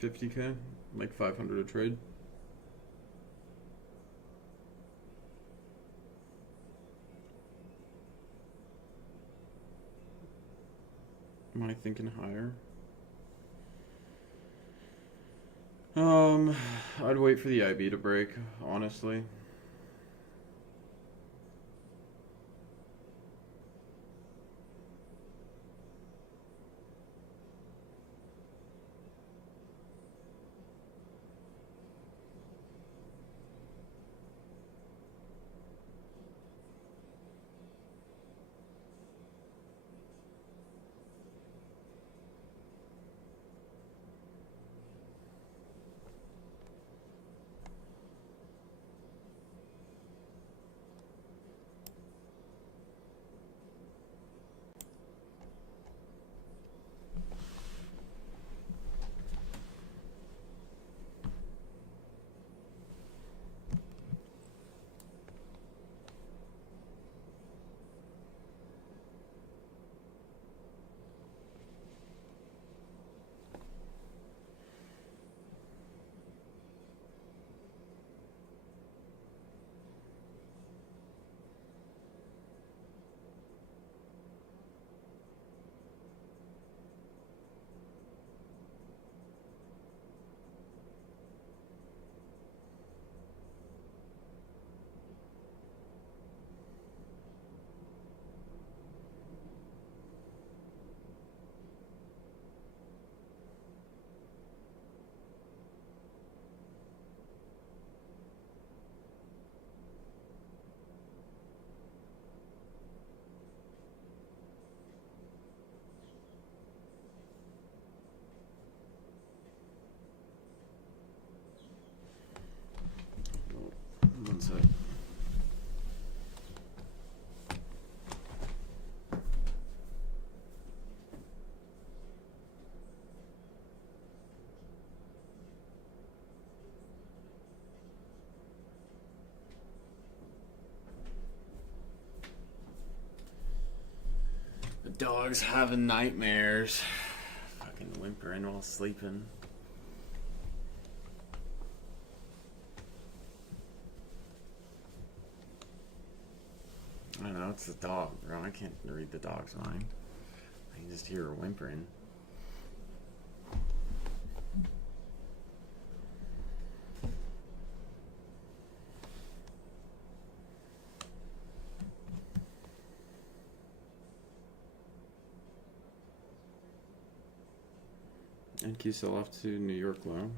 $50k, like 500 a trade. Am I thinking higher? I'd wait for the IB to break, honestly. One sec. The dog's having nightmares. Fucking whimpering while sleeping. I know, it's the dog, bro. I can't read the dog's mind. I can just hear her whimpering. And Q still off to New York low.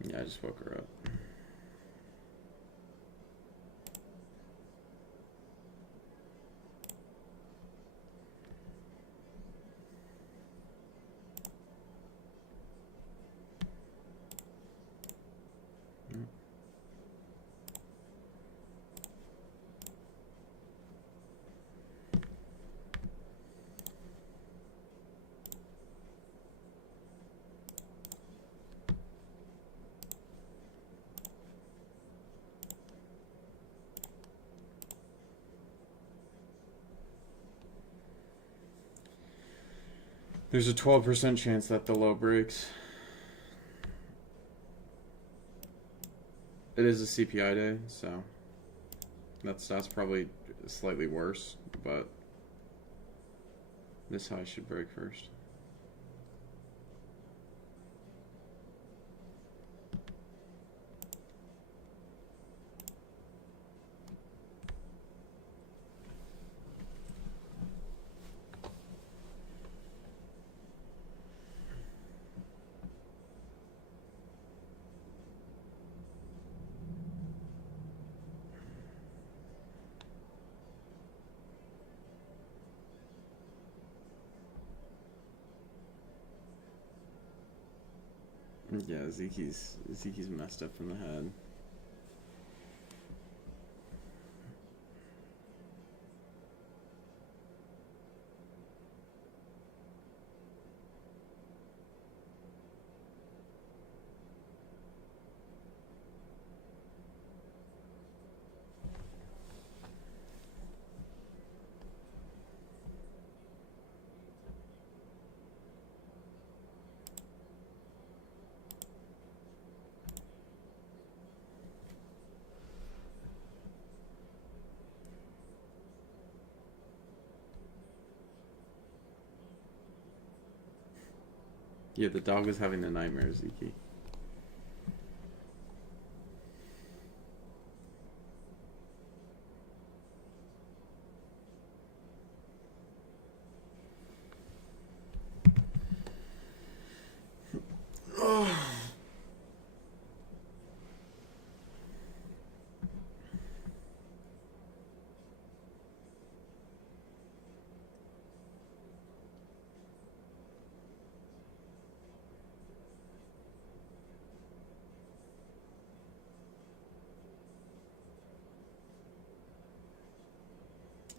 Yeah, I just woke her up. There's a 12% chance that the low breaks. It is a CPI day, so that's probably slightly worse, but this high should break first. Yeah, Zeke's messed up in the head. Yeah, the dog was having a nightmare, Zeke.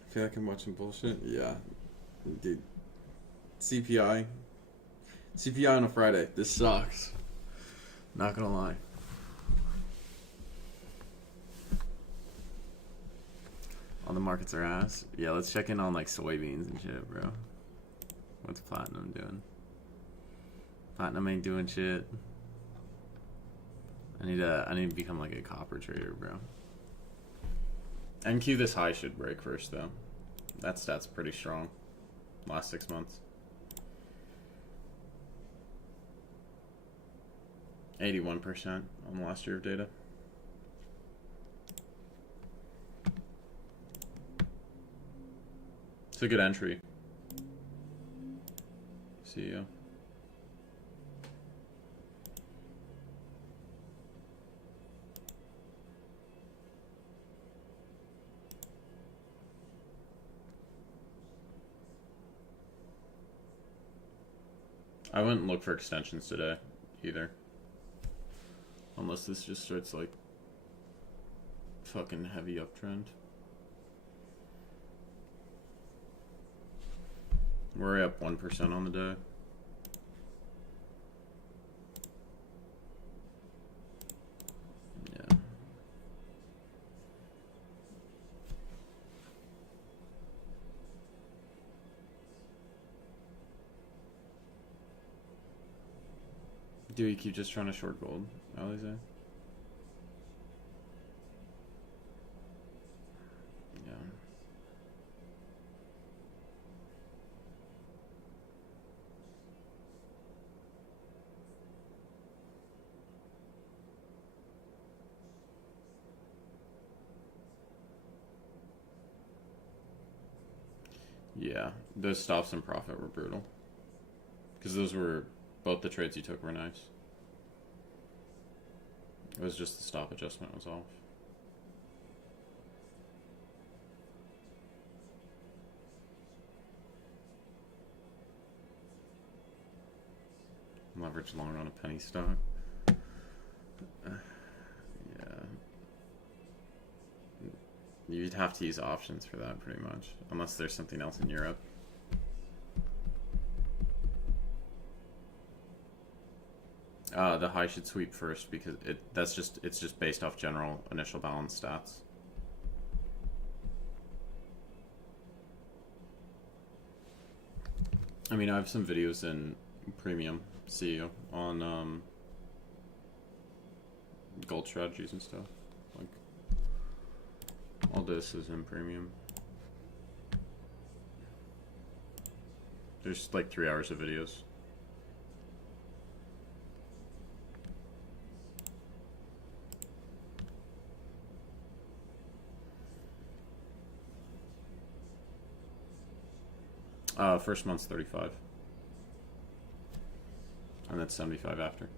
I feel like I'm watching bullshit. Yeah, dude. CPI. CPI on a Friday. This sucks. Not gonna lie. All the markets are ass. Yeah, let's check in on like soybeans and shit, bro. What's platinum doing? Platinum ain't doing shit. I need to become like a copper trader, bro. NQ this high should break first though. That stat's pretty strong. Last 6 months. 81% on the last year of data. It's a good entry. See you. I wouldn't look for extensions today either. Unless this just starts like fucking heavy uptrend. We're up 1% on the day. Yeah. Do you keep just trying to short gold, Alize? Yeah. Yeah, those stops in profit were brutal. Because those were, both the trades you took were nice. It was just the stop adjustment was off. Leverage long on a penny stock. Yeah. You'd have to use options for that pretty much. Unless there's something else in Europe. The high should sweep first because it's just based off general initial balance stats. I mean, I have some videos in premium, see you, on gold strategies and stuff. Like all this is in premium. There's like 3 hours of videos. First month's 35. And that's 75 after.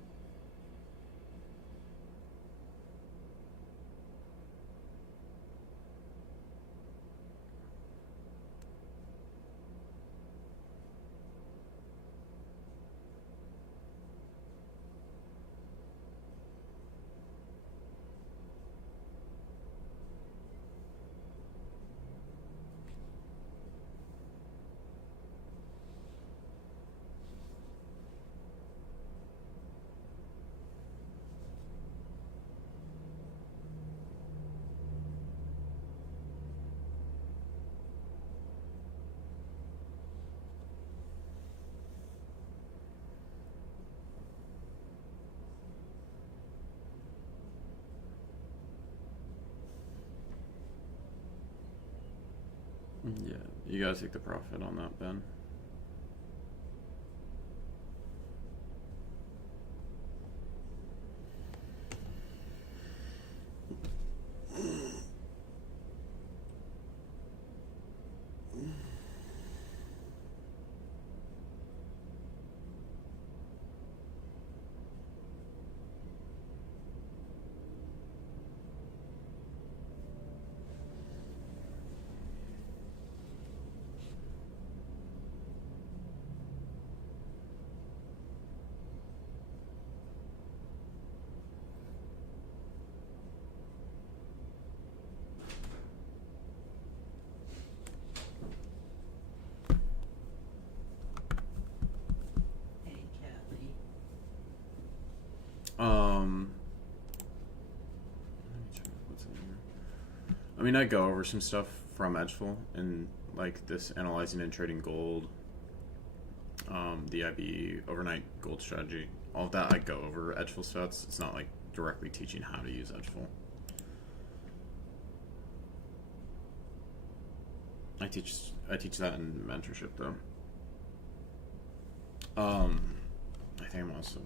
Yeah, you gotta take the profit on that, Ben. I mean, I go over some stuff from Edgeful and like this analyzing and trading gold, the IB overnight gold strategy, all of that I go over Edgeful stats. It's not like directly teaching how to use Edgeful. I teach that in mentorship though. I think I'm also.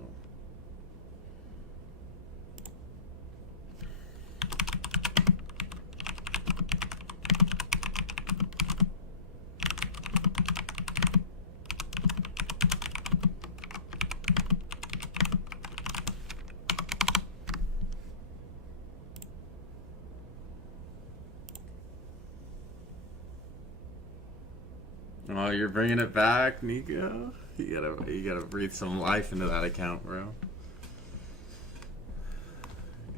Oh, you're bringing it back, Nico. You gotta breathe some life into that account, bro. You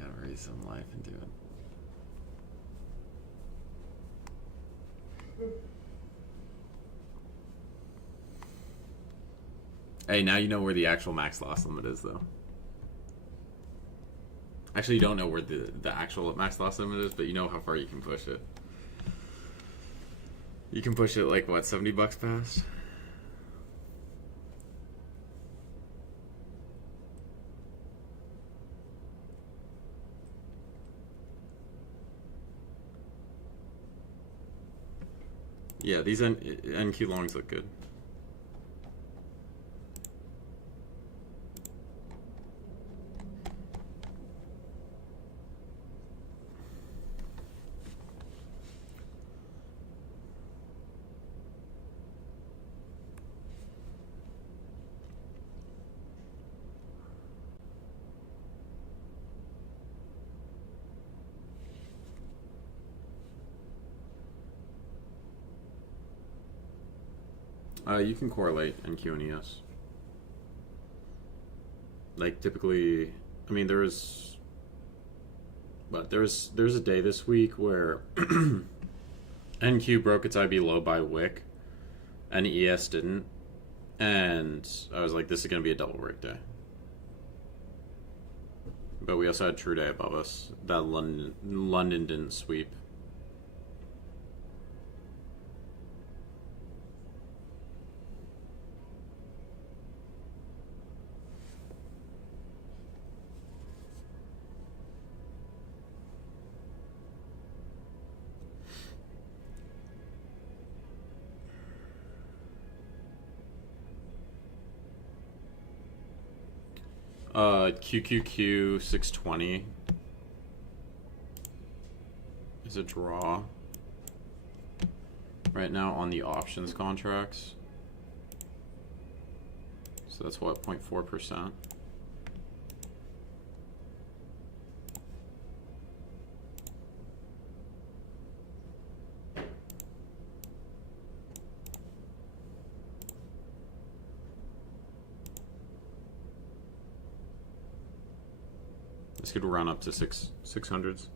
gotta breathe some life into it. Hey, now you know where the actual max loss limit is, though. Actually, you don't know where the actual max loss limit is, but you know how far you can push it. You can push it like what, $70 past? Yeah, these NQ longs look good. You can correlate NQ and ES. Like typically, I mean, there's a day this week where NQ broke its IB low by wick, and ES didn't, and I was like, this is gonna be a double break day. But we also had True Day above us that London didn't sweep. QQQ 620 is a draw right now on the options contracts. So that's what, 0.4%. This could run up to 600s.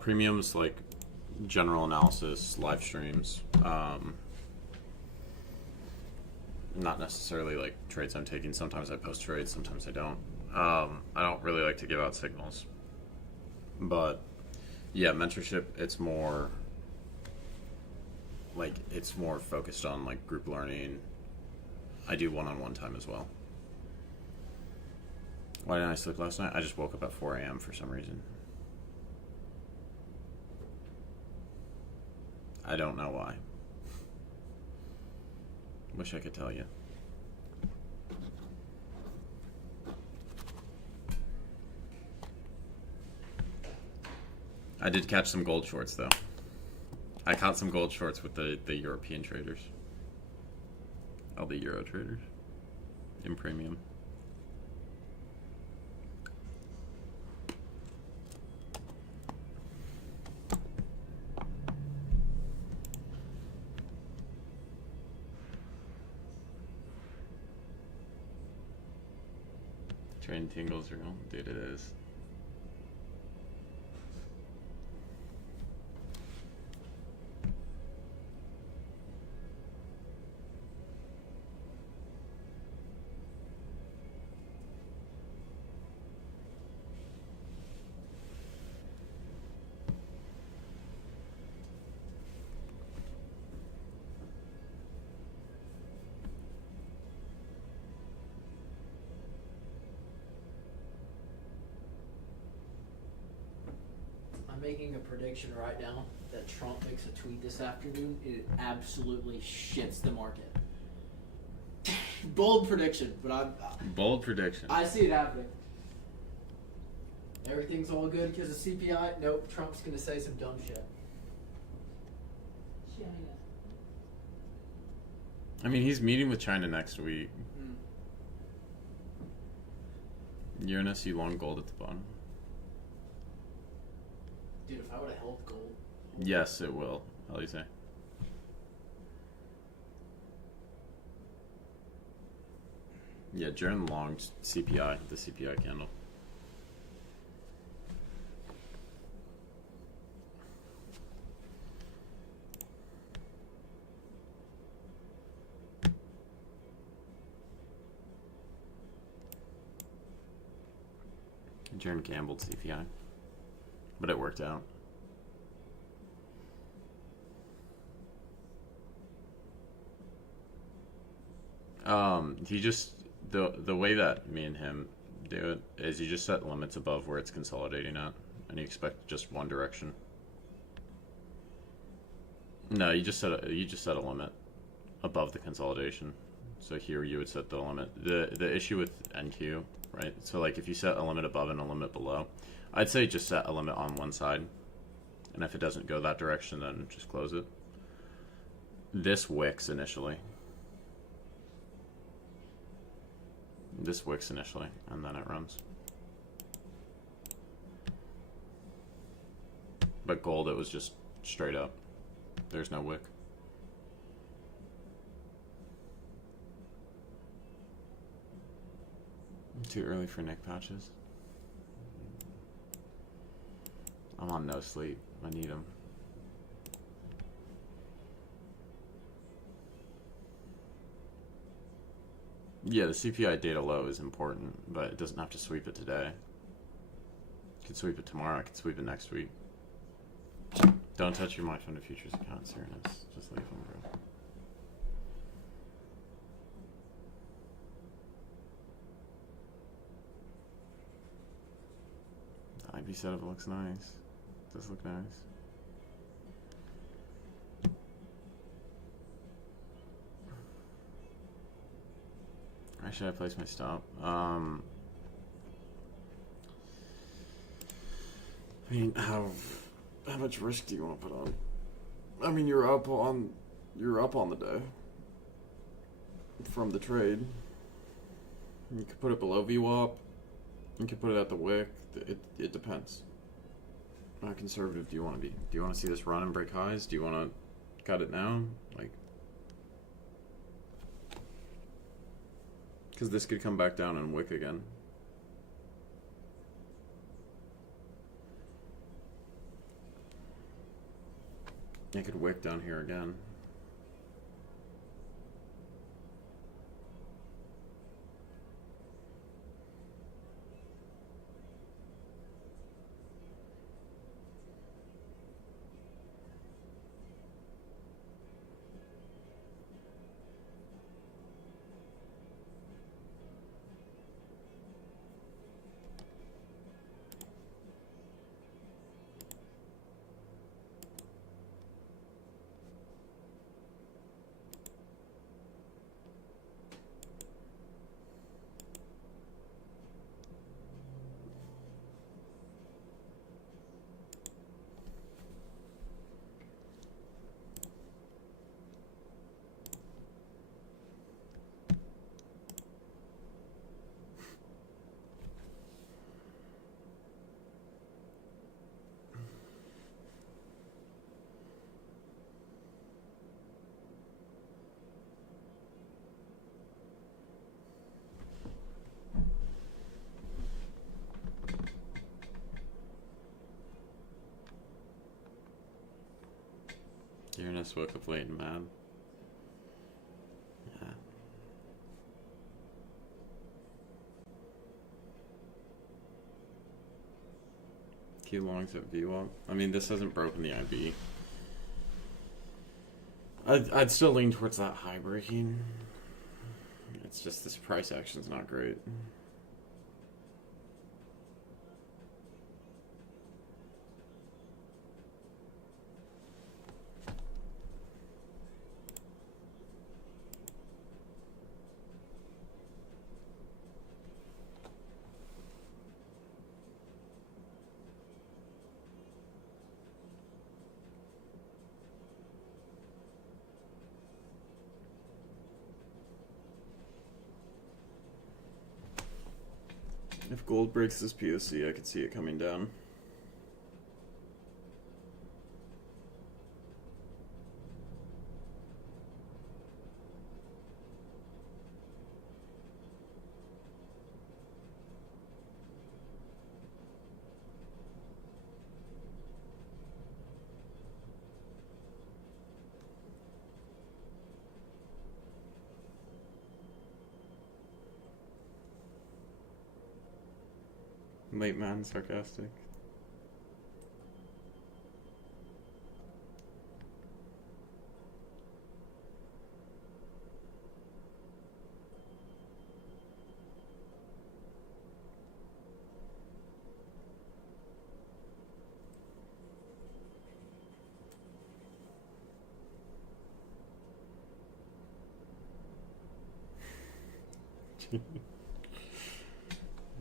Premiums like general analysis, live streams. Not necessarily like trades I'm taking. Sometimes I post trades, sometimes I don't. I don't really like to give out signals. But yeah, mentorship, it's more focused on like group learning. I do one-on-one time as well. Why didn't I sleep last night? I just woke up at 4 a.m. for some reason. I don't know why. Wish I could tell you. I did catch some gold shorts though. I caught some gold shorts with the European traders. All the Euro traders in premium. Train tingles real, dude. It is. I'm making a prediction right now that Trump makes a tweet this afternoon. It absolutely shits the market. Bold prediction, but Bold prediction. I see it happening. Everything's all good because of CPI. Nope, Trump's gonna say some dumb shit. China. I mean, he's meeting with China next week. You're gonna see long gold at the bottom. Dude, if I would have held gold. Yes, it will. How do you say? Yeah, during long CPI, the CPI candle. Jern gambled CPI, but it worked out. He just the way that me and him do it is you just set limits above where it's consolidating at, and you expect just one direction. No, you just set a limit above the consolidation. So here you would set the limit. The issue with NQ, right? So like if you set a limit above and a limit below, I'd say just set a limit on one side, and if it doesn't go that direction, then just close it. This wicks initially. This wicks initially, and then it runs. But gold, it was just straight up. There's no wick. Too early for Nick patches. I'm on no sleep. I need them. Yeah, the CPI data low is important, but it doesn't have to sweep it today. It could sweep it tomorrow. I could sweep it next week. Don't touch your My Fund of Futures account, Serenus. Just leave them, bro. The IB setup looks nice. Does look nice. Where should I place my stop? I mean, how much risk do you want to put on? I mean, you're up on the day from the trade. You could put it below VWAP. You could put it at the wick. It depends. How conservative do you want to be? Do you want to see this run and break highs? Do you want to cut it now? Like, because this could come back down and wick again. It could wick down here again. Uranus woke up late and mad. Yeah. Q longs at VWAP. I mean, this hasn't broken the IB. I'd still lean towards that high breaking. It's just this price action's not great. If gold breaks this POC, I could see it coming down. Late man, sarcastic.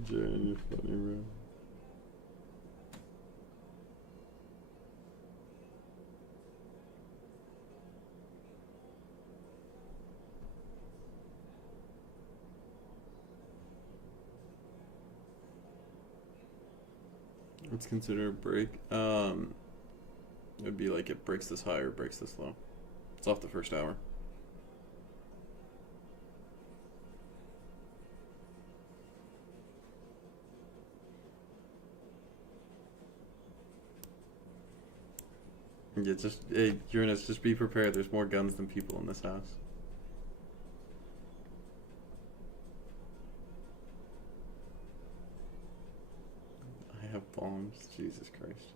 Jaren, you're funny, bro. Let's consider a break. It'd be like it breaks this high or breaks this low. It's off the first hour. Yeah, just hey, Uranus, just be prepared. There's more guns than people in this house. I have bombs. Jesus Christ.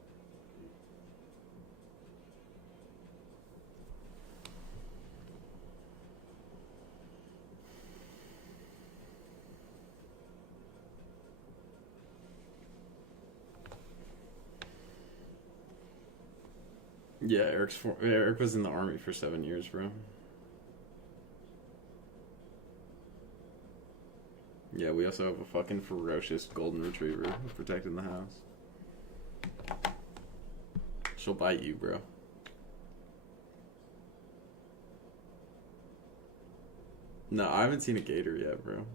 Yeah, Eric was in the army for 7 years, bro. Yeah, we also have a fucking ferocious golden retriever protecting the house. She'll bite you, bro. No, I haven't seen a gator yet, bro.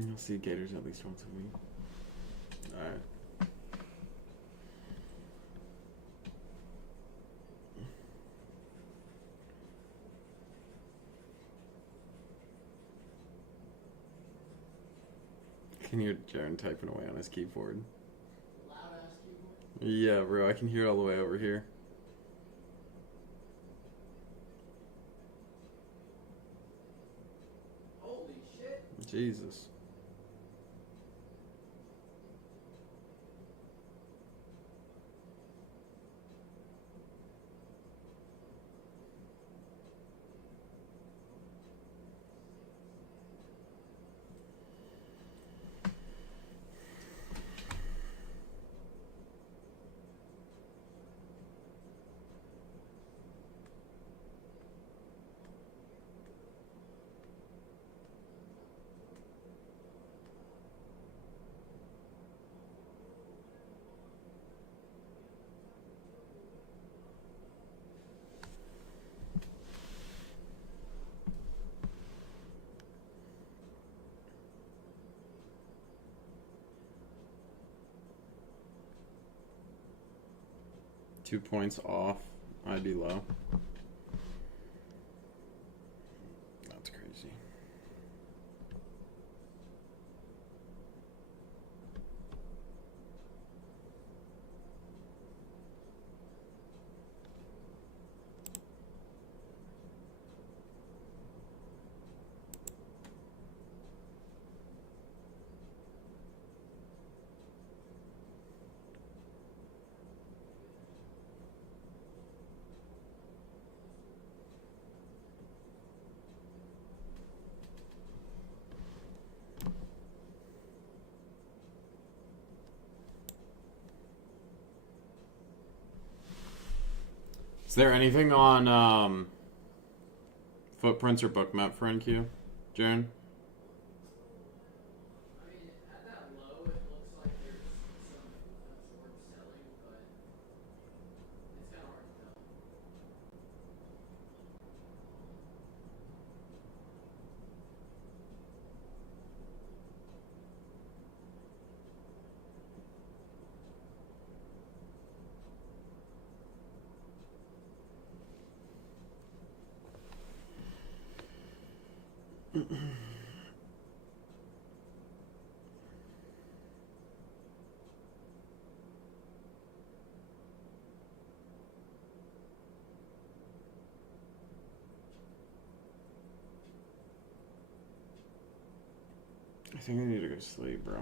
You'll see gators at least once a week. Alright. I can hear Jaren typing away on his keyboard. Loud ass keyboard. Yeah, bro, I can hear it all the way over here. Holy shit. Jesus. Two points off, I'd be low. That's crazy. there anything on footprints or bookmap for NQ, Jaren? I mean, at that low, it looks like there's some absorbed selling, but it's kind of hard to tell. I think I need to go to sleep, bro.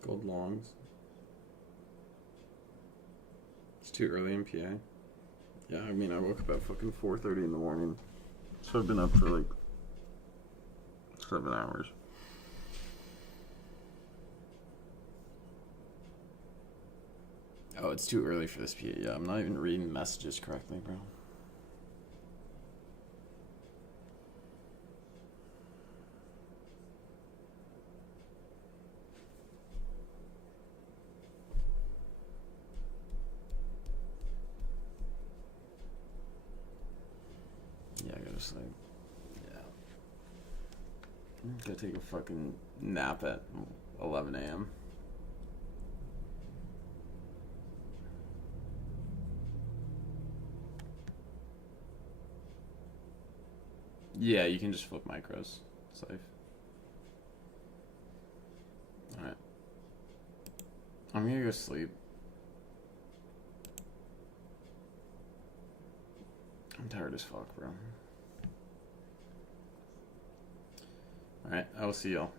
Gold longs. It's too early in PA. Yeah, I mean, I woke up at fucking 4:30 in the morning. So I've been up for like 7 hours. Oh, it's too early for this PA. Yeah, I'm not even reading messages correctly, bro. Yeah, I gotta sleep. Yeah. I'm gonna take a fucking nap at 11 a.m. Yeah, you can just flip micros. Safe. Alright. I'm gonna go sleep. I'm tired as fuck, bro. Alright, I will see y'all.